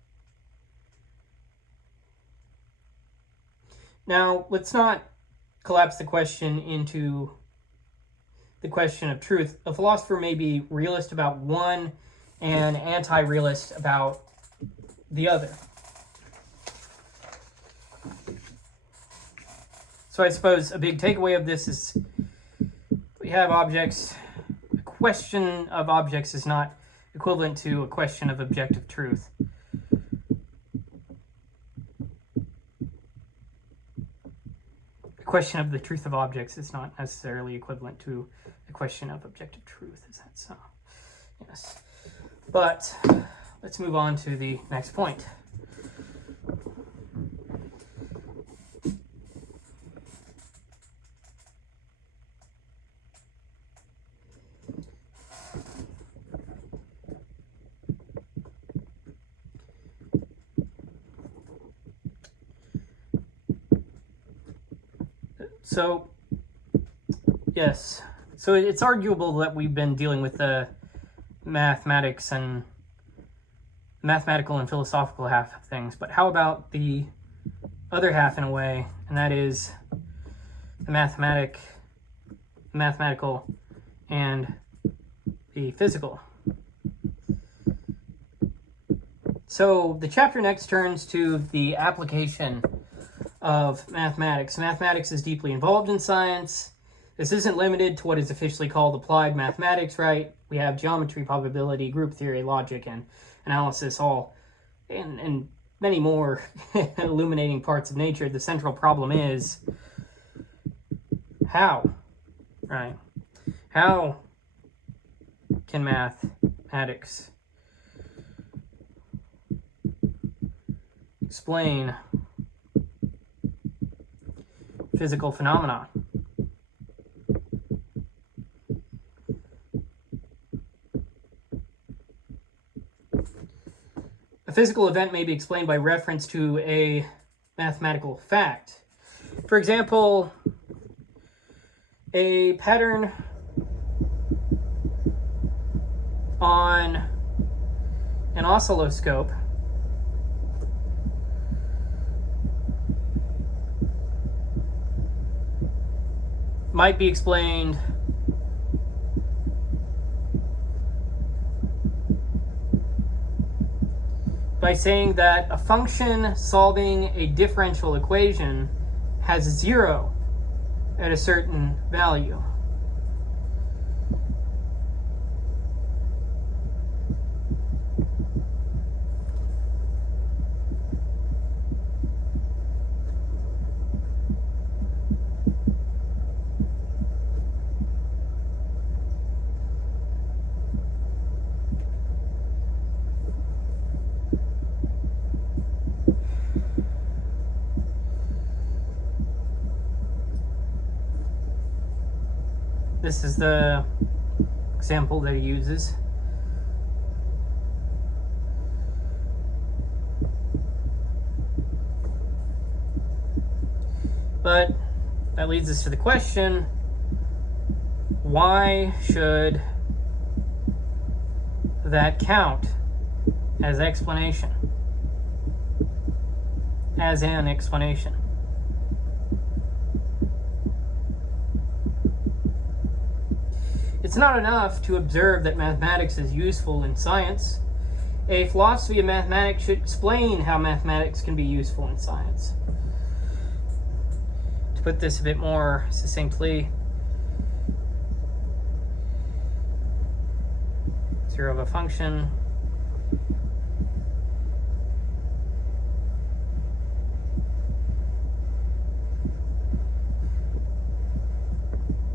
Now, let's not collapse the question into the question of truth. A philosopher may be realist about one and anti-realist about the other. So I suppose a big takeaway of this is we have objects. A question of objects is not equivalent to a question of objective truth. The question of the truth of objects is not necessarily equivalent to a question of objective truth. Is that so? Yes. But let's move on to the next point. So, yes. So it's arguable that we've been dealing with the mathematics and mathematical and philosophical half of things, but how about the other half in a way, and that is the mathematical and the physical. So the chapter next turns to the application of mathematics. Mathematics is deeply involved in science. This isn't limited to what is officially called applied mathematics, right? We have geometry, probability, group theory, logic, and analysis, all and many more illuminating parts of nature. The central problem is how, right? How can mathematics explain physical phenomena? A physical event may be explained by reference to a mathematical fact. For example, a pattern on an oscilloscope might be explained by saying that a function solving a differential equation has 0 at a certain value. This is the example that he uses. But that leads us to the question, why should that count as explanation? As an explanation? It's not enough to observe that mathematics is useful in science. A philosophy of mathematics should explain how mathematics can be useful in science. To put this a bit more succinctly, 0 of a function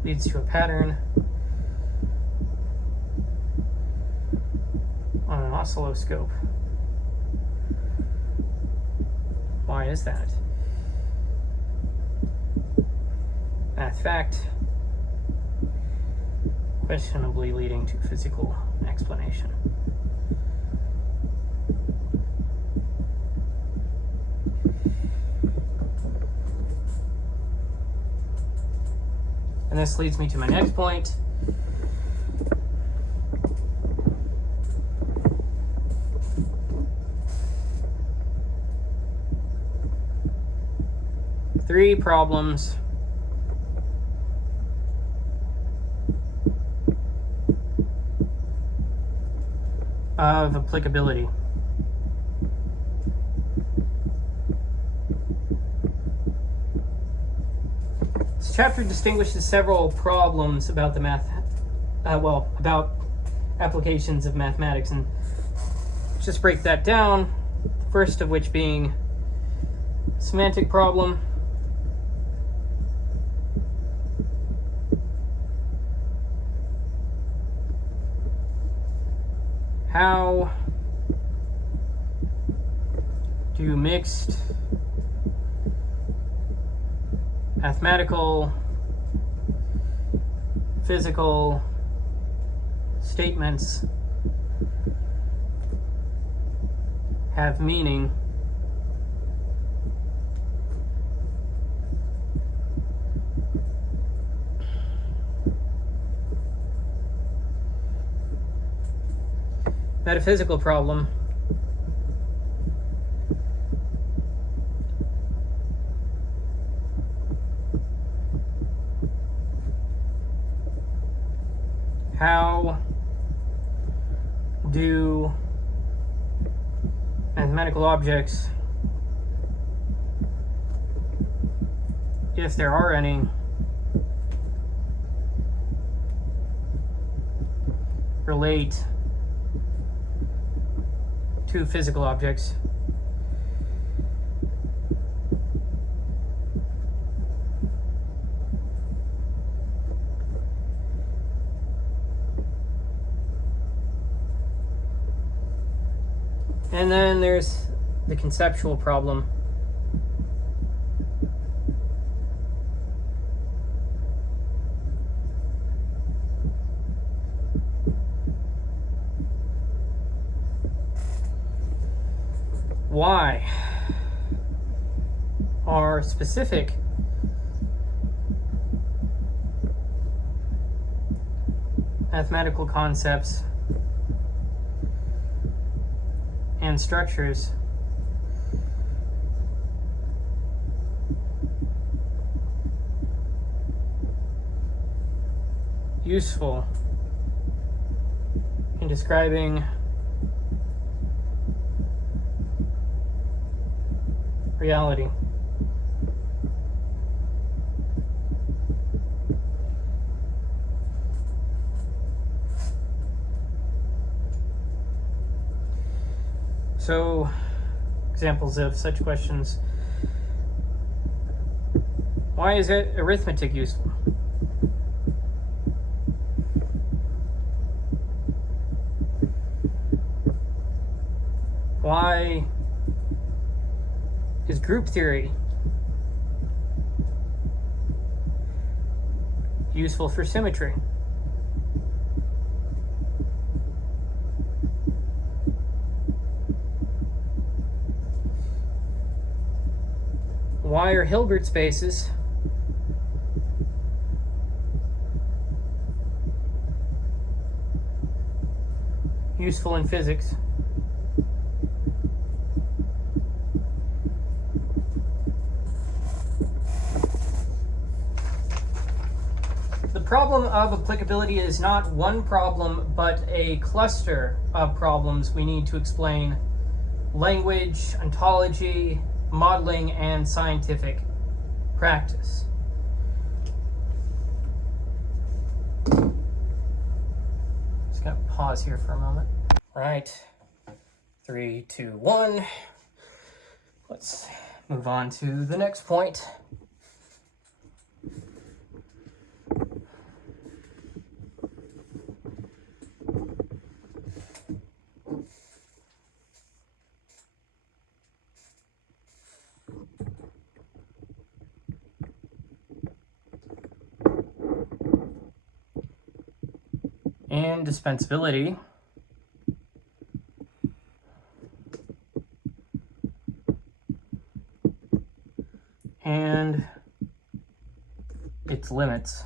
leads to a pattern on an oscilloscope. Why is that? Math fact, questionably leading to physical explanation. And this leads me to my next point. Three problems of applicability. This chapter distinguishes several problems about the about applications of mathematics, and just break that down. The first of which being semantic problem. How do mixed mathematical, physical statements have meaning metaphysical problem. How do mathematical objects, if there are any, relate to physical objects? And then there's the conceptual problem. Why are specific mathematical concepts and structures. Useful in describing reality. So, examples of such questions. Why is arithmetic useful? Why is group theory useful for symmetry? Why are Hilbert spaces useful in physics? The problem of applicability is not one problem, but a cluster of problems we need to explain: language, ontology, modeling, and scientific practice. Just gonna pause here for a moment. All right, 3, 2, 1. Let's move on to the next point. Indispensability and its limits.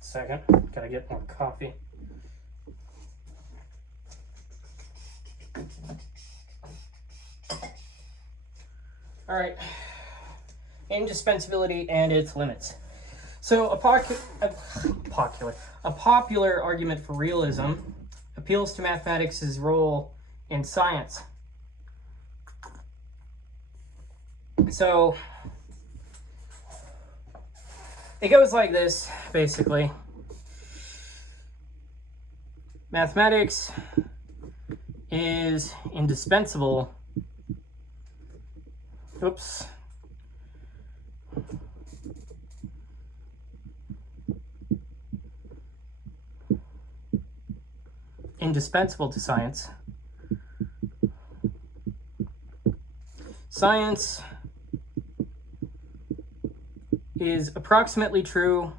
Second, gotta get more coffee. All right, indispensability and its limits. So a popular argument for realism appeals to mathematics' role in science. So it goes like this, basically. Mathematics is indispensable. Oops. Indispensable to science. Science is approximately true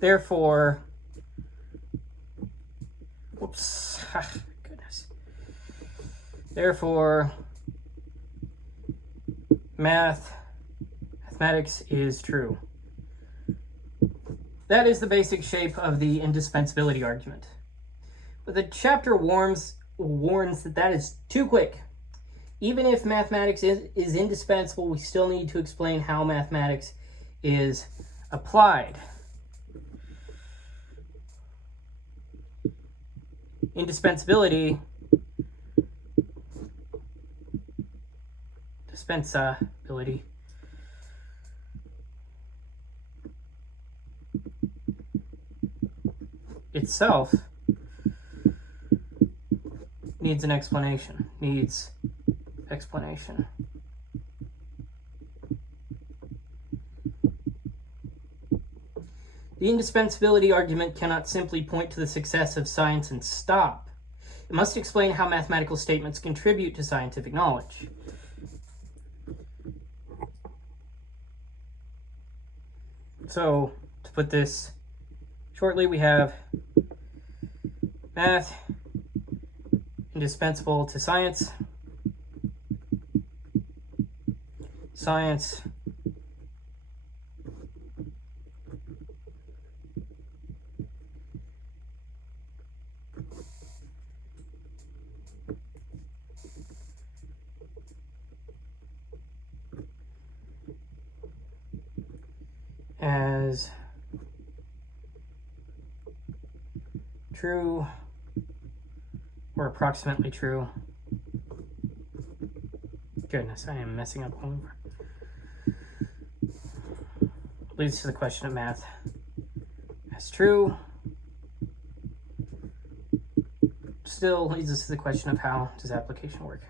therefore, whoops, goodness. Therefore, mathematics is true. That is the basic shape of the indispensability argument. But the chapter warns that that is too quick. Even if mathematics is indispensable, we still need to explain how mathematics is applied. Indispensability, dispensability, itself needs explanation. The indispensability argument cannot simply point to the success of science and stop. It must explain how mathematical statements contribute to scientific knowledge. So, to put this shortly, we have math, indispensable to science. Science, as true or approximately true. Goodness, I am messing up all over. Leads to the question of math as true. Still leads us to the question of how does application work.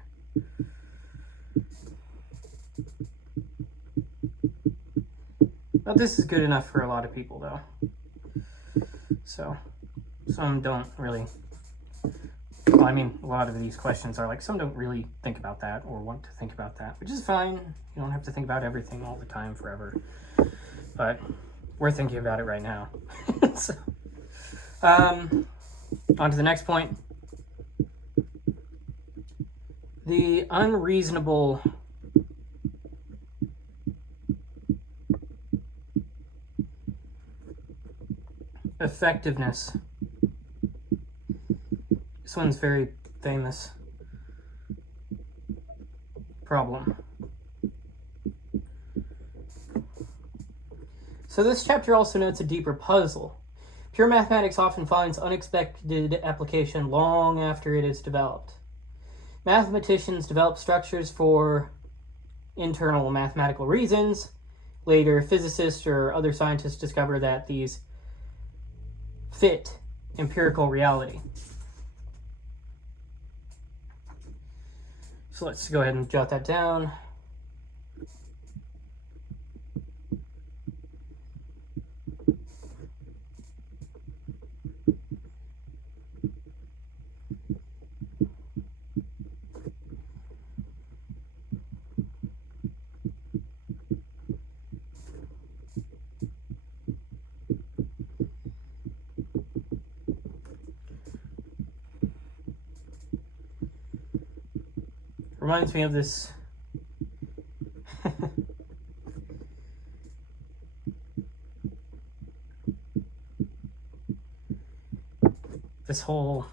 But this is good enough for a lot of people, though. So, some don't really. Well, I mean, a lot of these questions are like, some don't really think about that or want to think about that, which is fine. You don't have to think about everything all the time forever. But we're thinking about it right now. So, on to the next point. The unreasonable effectiveness. This one's very famous problem. So this chapter also notes a deeper puzzle. Pure mathematics often finds unexpected application long after it is developed. Mathematicians develop structures for internal mathematical reasons. Later, physicists or other scientists discover that these fit empirical reality. So let's go ahead and jot that down. Reminds me of this this whole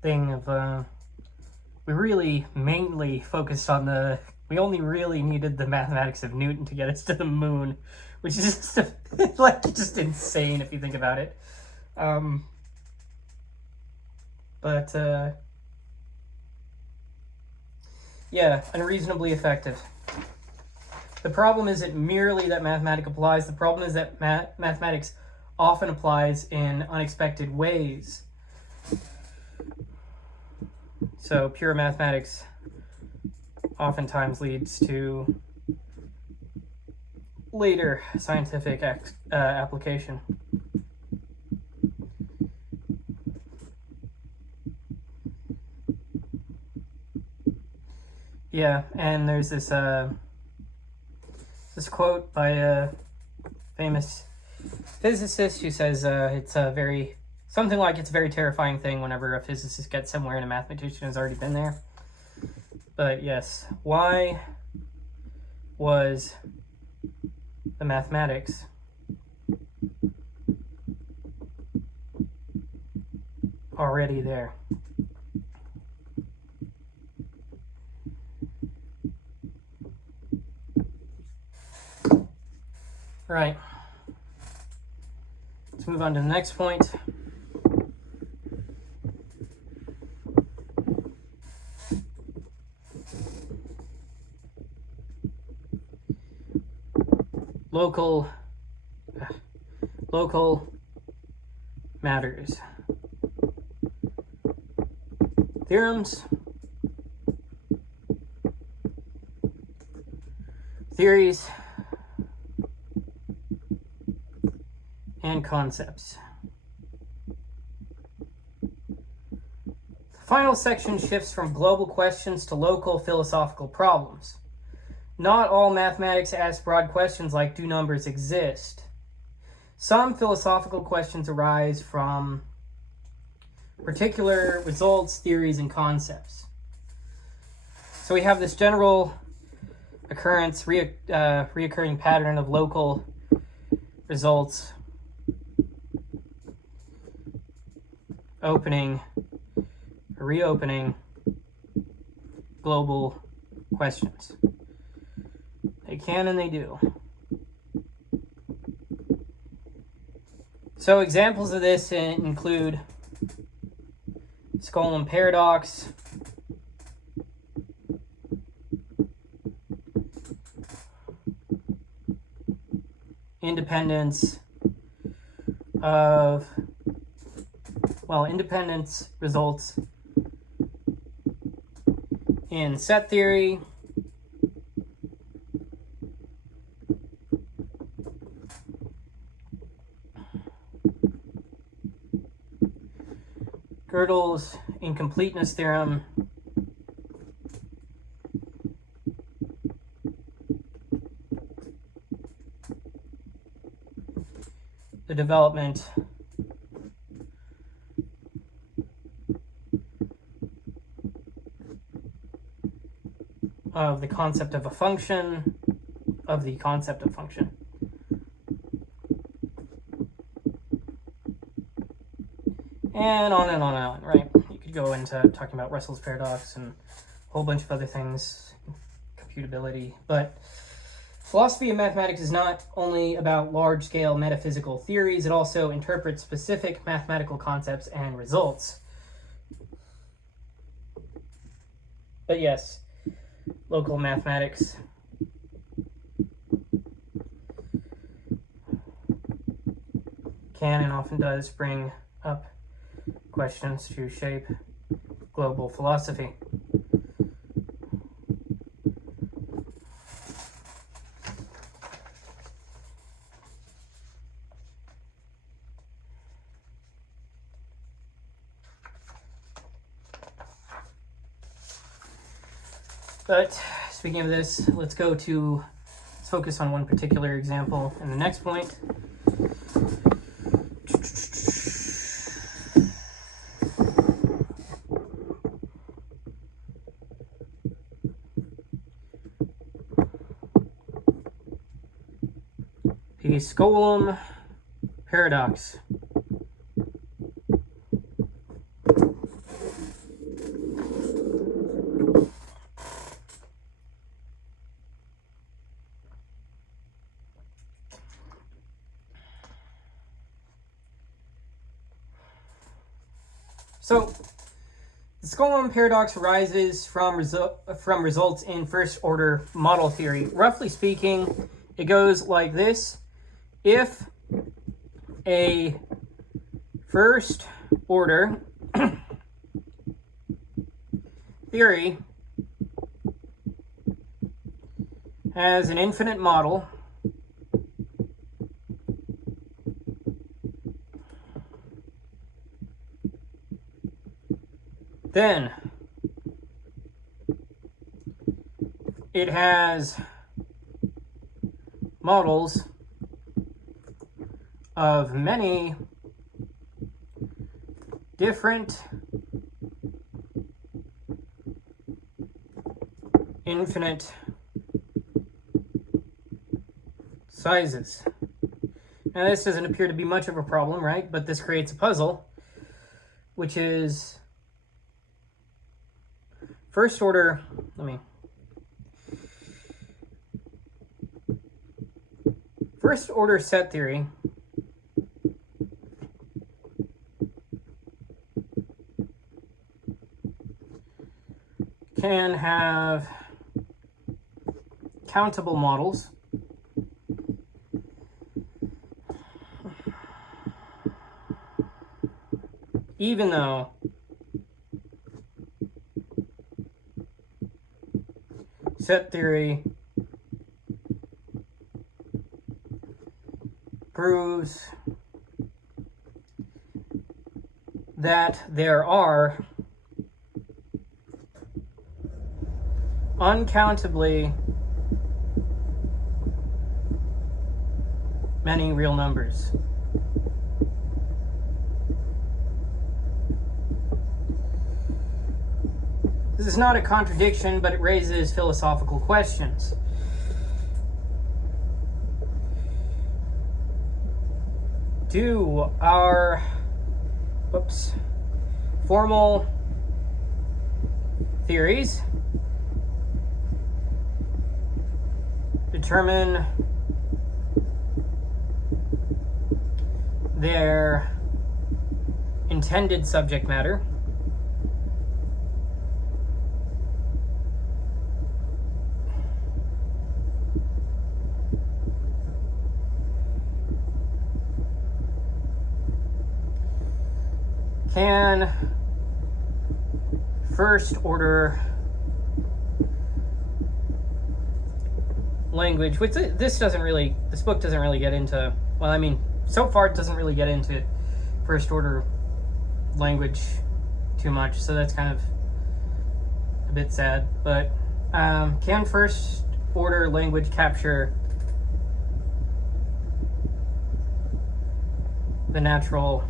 thing of we really mainly focused on we only really needed the mathematics of Newton to get us to the moon, which is just like just insane if you think about it. Yeah, unreasonably effective. The problem isn't merely that mathematics applies. The problem is that mathematics often applies in unexpected ways. So pure mathematics oftentimes leads to later scientific application. Yeah, and there's this this quote by a famous physicist who says it's a very something like it's a very terrifying thing whenever a physicist gets somewhere and a mathematician has already been there. But yes, why was the mathematics already there? Right. Let's move on to the next point. Local matters. Theorems, theories, and concepts. The final section shifts from global questions to local philosophical problems. Not all mathematics asks broad questions like, do numbers exist? Some philosophical questions arise from particular results, theories, and concepts. So we have this general occurrence, reoccurring pattern of local results, opening, reopening global questions. They can and they do. So examples of this include Skolem paradox, independence results in set theory, Gödel's incompleteness theorem, the development of the concept of a function, of the concept of function. And on and on and on, right? You could go into talking about Russell's paradox and a whole bunch of other things, computability. But philosophy of mathematics is not only about large-scale metaphysical theories, it also interprets specific mathematical concepts and results. But yes, local mathematics can and often does bring up questions to shape global philosophy. But speaking of this, let's focus on one particular example in the next point. The Skolem paradox. So, the Skolem paradox arises from results in first-order model theory. Roughly speaking, it goes like this. If a first-order theory has an infinite model, then it has models of many different infinite sizes. Now this doesn't appear to be much of a problem, right? But this creates a puzzle, which is first order set theory can have countable models even though set theory proves that there are uncountably many real numbers. This is not a contradiction, but it raises philosophical questions. Do our formal theories determine their intended subject matter? Can first order language, which this book doesn't really get into, well, I mean, so far it doesn't really get into first order language too much, so that's kind of a bit sad, but can first order language capture the natural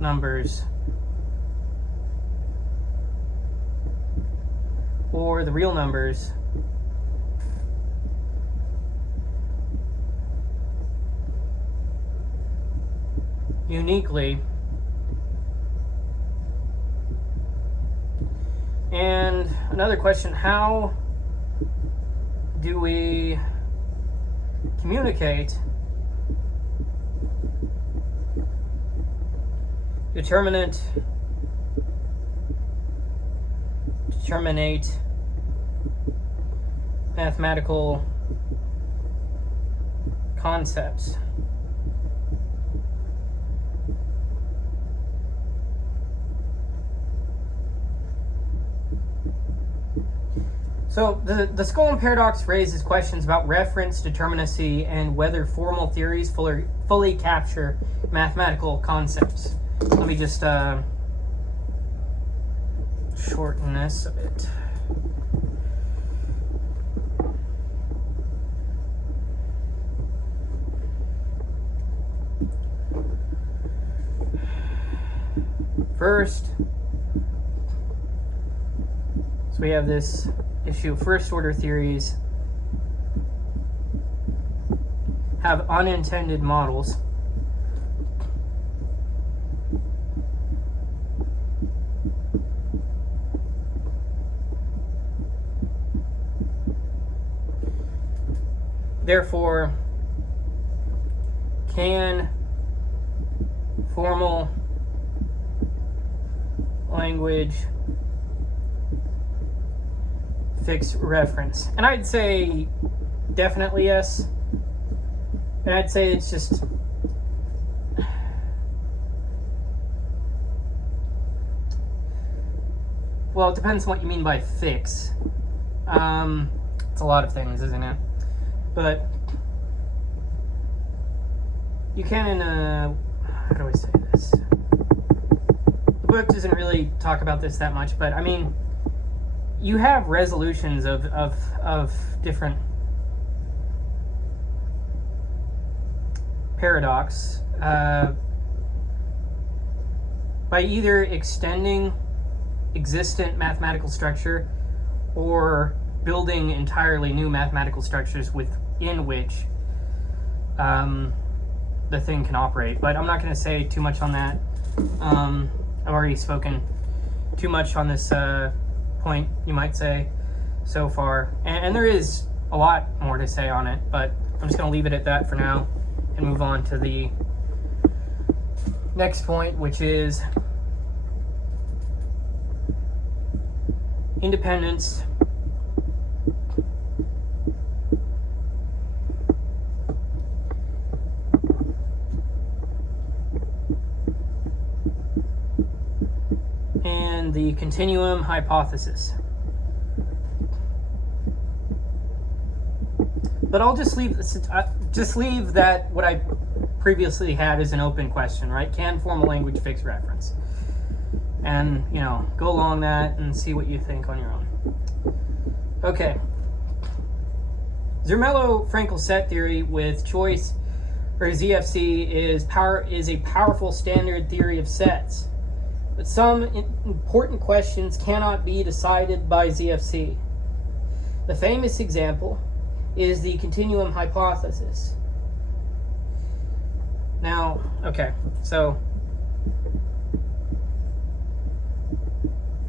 numbers or the real numbers uniquely? And another question, how do we communicate determinate mathematical concepts? So the Scullin paradox raises questions about reference determinacy and whether formal theories fully capture mathematical concepts. Let me just shorten this a bit. First, so we have this issue: first order theories have unintended models. Therefore, can formal language fix reference? And I'd say definitely yes. And I'd say it's just, well, it depends on what you mean by fix. It's a lot of things, isn't it? But you can, how do I say this? The book doesn't really talk about this that much, but I mean, you have resolutions of different paradox by either extending existent mathematical structure or building entirely new mathematical structures within which the thing can operate. But I'm not going to say too much on that. I've already spoken too much on this point, you might say, so far. And there is a lot more to say on it, but I'm just going to leave it at that for now and move on to the next point, which is independence and the continuum hypothesis. But I'll just leave that what I previously had as an open question, right? Can formal language fix reference? And, you know, go along that and see what you think on your own. Okay. Zermelo-Fraenkel set theory with choice, or ZFC, is a powerful standard theory of sets. But some important questions cannot be decided by ZFC. The famous example is the continuum hypothesis. Now, okay, so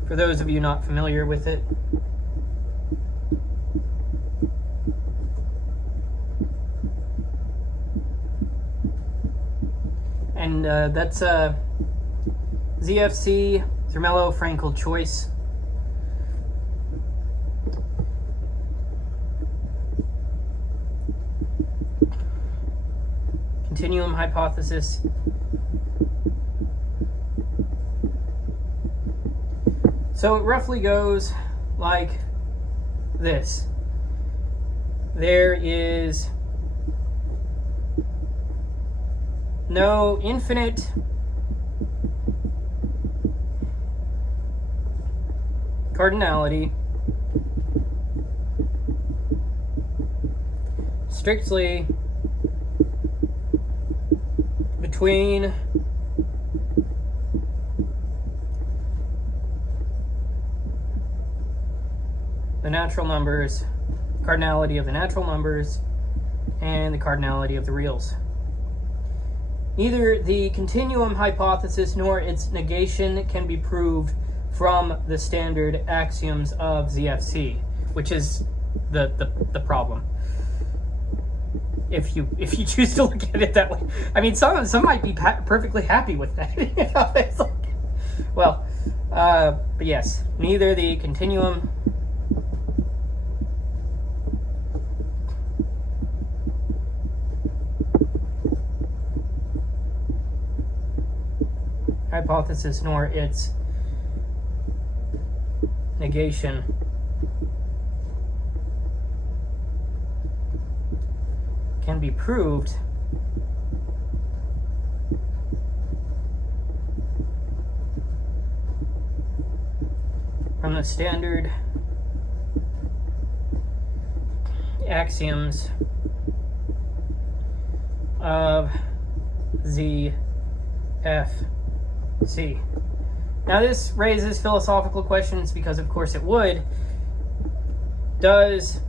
for those of you not familiar with it, and that's ZFC, Zermelo-Fraenkel choice. Continuum hypothesis. So it roughly goes like this. There is no infinite cardinality strictly between the natural numbers, cardinality of the natural numbers, and the cardinality of the reals. Neither the continuum hypothesis nor its negation can be proved from the standard axioms of ZFC, which is the problem. If you choose to look at it that way, I mean, some might be perfectly happy with that. You know, it's like, well, but yes, neither the continuum hypothesis nor its negation can be proved from the standard axioms of ZFC. Now this raises philosophical questions because of course it would. Does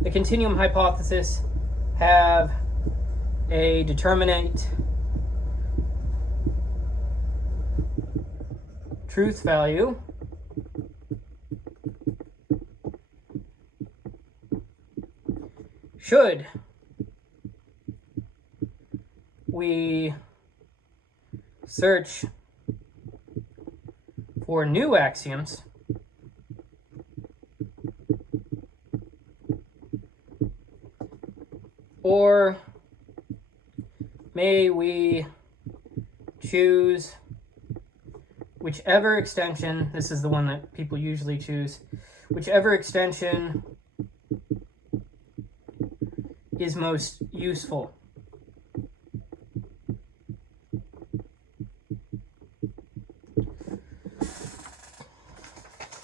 the continuum hypothesis have a determinate truth value? Should we search for new axioms or may we choose whichever extension, this is the one that people usually choose, whichever extension is most useful.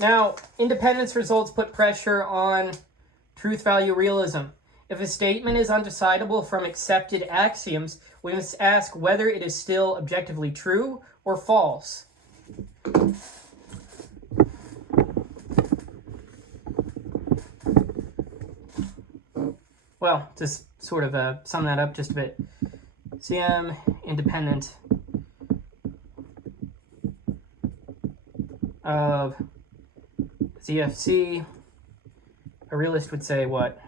Now, independence results put pressure on truth value realism. If a statement is undecidable from accepted axioms, we must ask whether it is still objectively true or false. Well, just sort of sum that up just a bit. CM independent of ZFC, a realist would say what?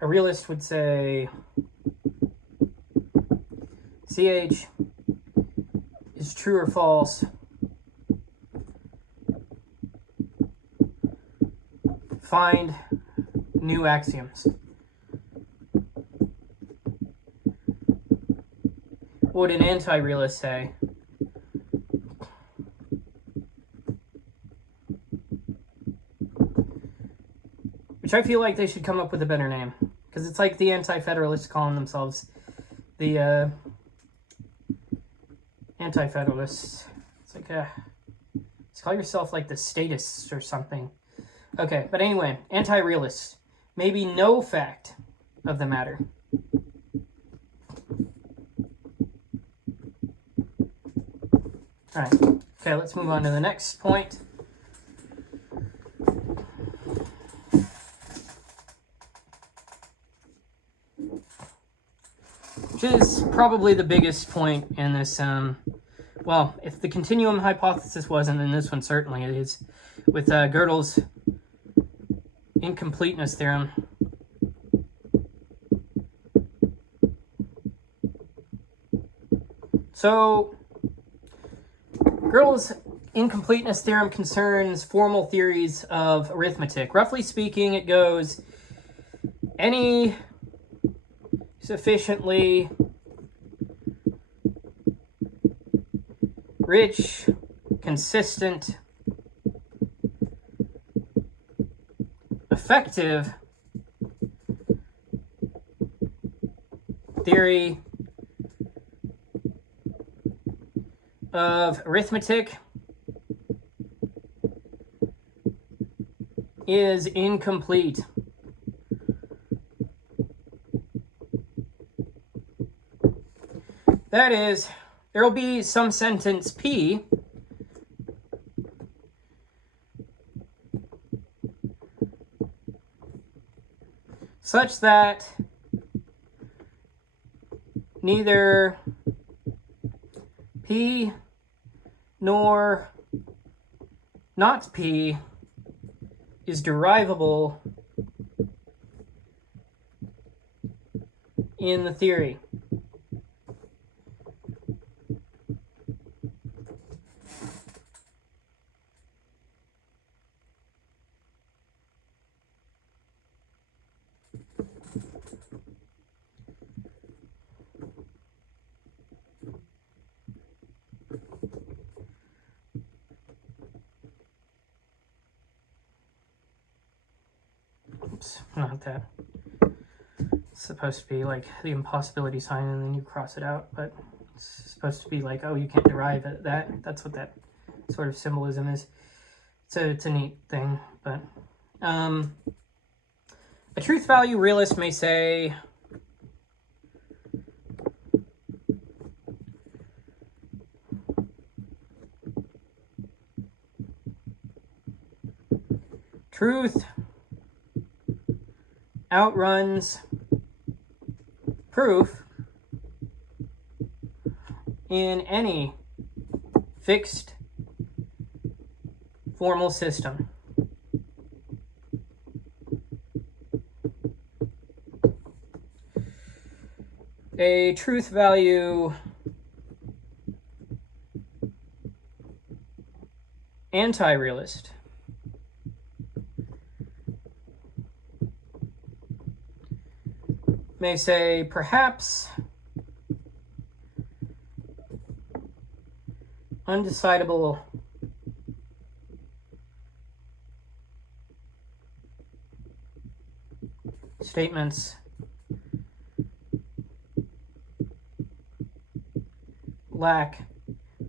A realist would say CH is true or false find new axioms. What would an anti-realist say? Which I feel like they should come up with a better name. Because it's like the anti-federalists calling themselves the anti-federalists. It's like, it's Call yourself like the statists or something. Okay, but anyway, anti-realist. Maybe no fact of the matter. All right. Okay, let's move on to the next point. Which is probably the biggest point in this, well, if the continuum hypothesis wasn't, then this one certainly it is, with Gödel's incompleteness theorem. So, Gödel's incompleteness theorem concerns formal theories of arithmetic. Roughly speaking, it goes, any sufficiently rich, consistent, effective theory of arithmetic is incomplete. That is, there will be some sentence P such that neither P nor not P is derivable in the theory. Oops, not that. It's supposed to be like the impossibility sign and then you cross it out, but it's supposed to be like, oh, you can't derive that. That's what that sort of symbolism is. So it's a neat thing, but a truth value realist may say truth outruns proof in any fixed formal system. A truth value anti-realist may say, perhaps undecidable statements lack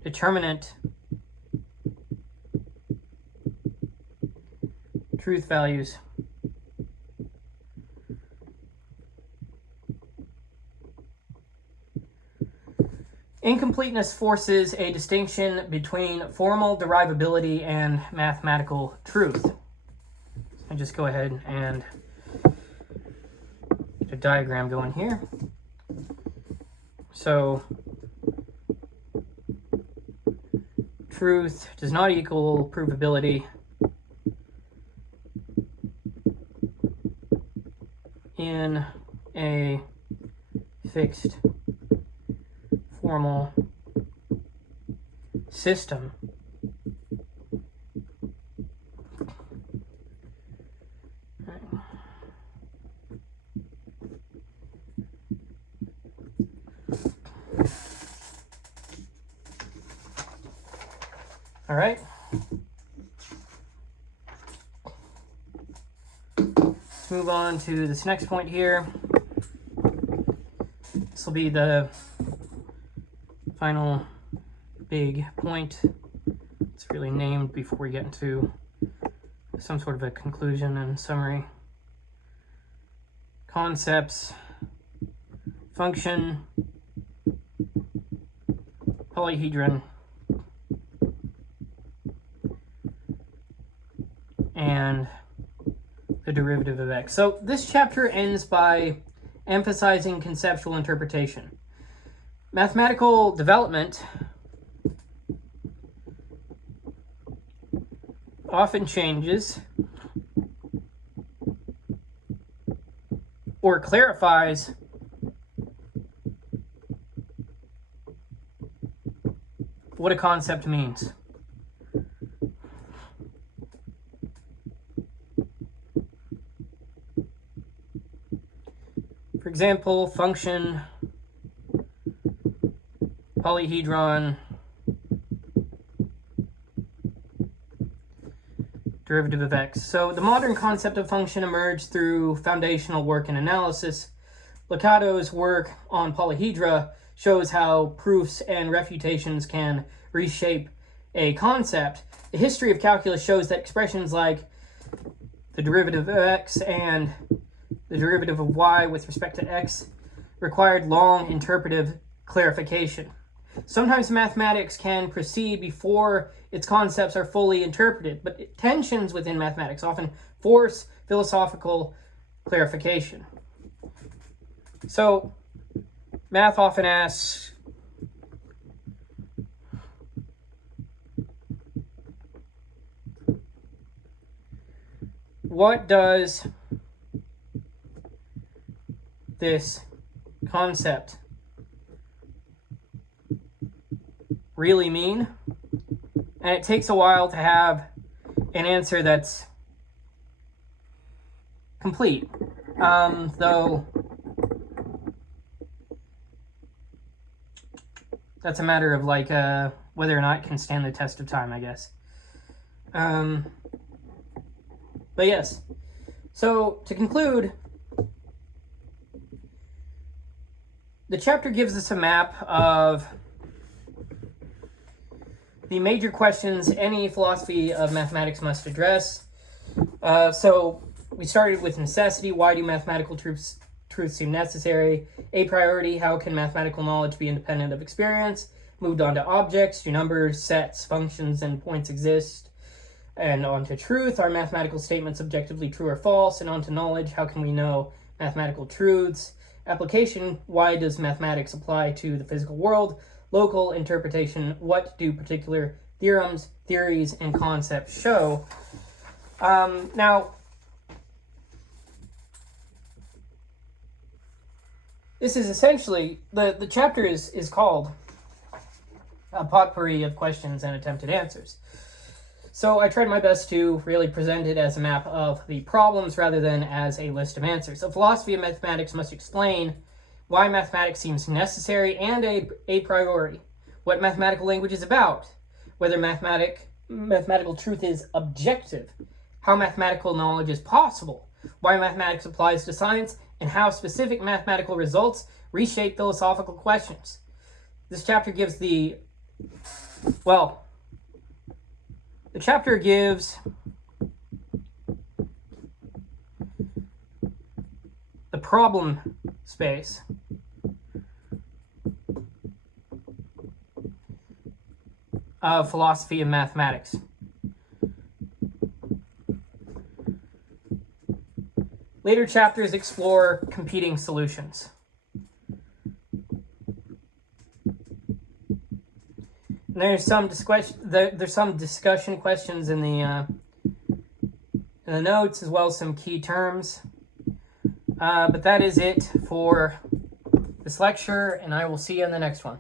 determinate truth values. Incompleteness forces a distinction between formal derivability and mathematical truth. I just go ahead and get a diagram going here. So, truth does not equal provability in a fixed formal system. All right. Let's move on to this next point here. This will be the final big point. Let's really named before we get into some sort of a conclusion and summary. Concepts, function, polyhedron, and the derivative of x. So this chapter ends by emphasizing conceptual interpretation. Mathematical development often changes or clarifies what a concept means. For example, function, polyhedron, derivative of x. So the modern concept of function emerged through foundational work and analysis. Locato's work on polyhedra shows how proofs and refutations can reshape a concept. The history of calculus shows that expressions like the derivative of x and the derivative of y with respect to x required long interpretive clarification. Sometimes mathematics can proceed before its concepts are fully interpreted, but tensions within mathematics often force philosophical clarification. So, math often asks, what does this concept really mean? And it takes a while to have an answer that's complete. Though that's a matter of like whether or not it can stand the test of time, I guess. But yes, so to conclude, the chapter gives us a map of the major questions any philosophy of mathematics must address. So we started with necessity. Why do mathematical truths seem necessary? A priority. How can mathematical knowledge be independent of experience? Moved on to objects. Do numbers, sets, functions, and points exist? And on to truth. Are mathematical statements objectively true or false? And on to knowledge. How can we know mathematical truths? Application. Why does mathematics apply to the physical world? Local interpretation. What do particular theorems, theories, and concepts show? Now, this is essentially, the chapter is called a potpourri of questions and attempted answers. So I tried my best to really present it as a map of the problems rather than as a list of answers. So philosophy of mathematics must explain why mathematics seems necessary and a priority, what mathematical language is about, whether mathematical truth is objective, how mathematical knowledge is possible, why mathematics applies to science, and how specific mathematical results reshape philosophical questions. This chapter gives the chapter gives the problem space of philosophy of mathematics. Later chapters explore competing solutions. And there's some discussion questions in the notes, as well as some key terms. But that is it for this lecture, and I will see you in the next one.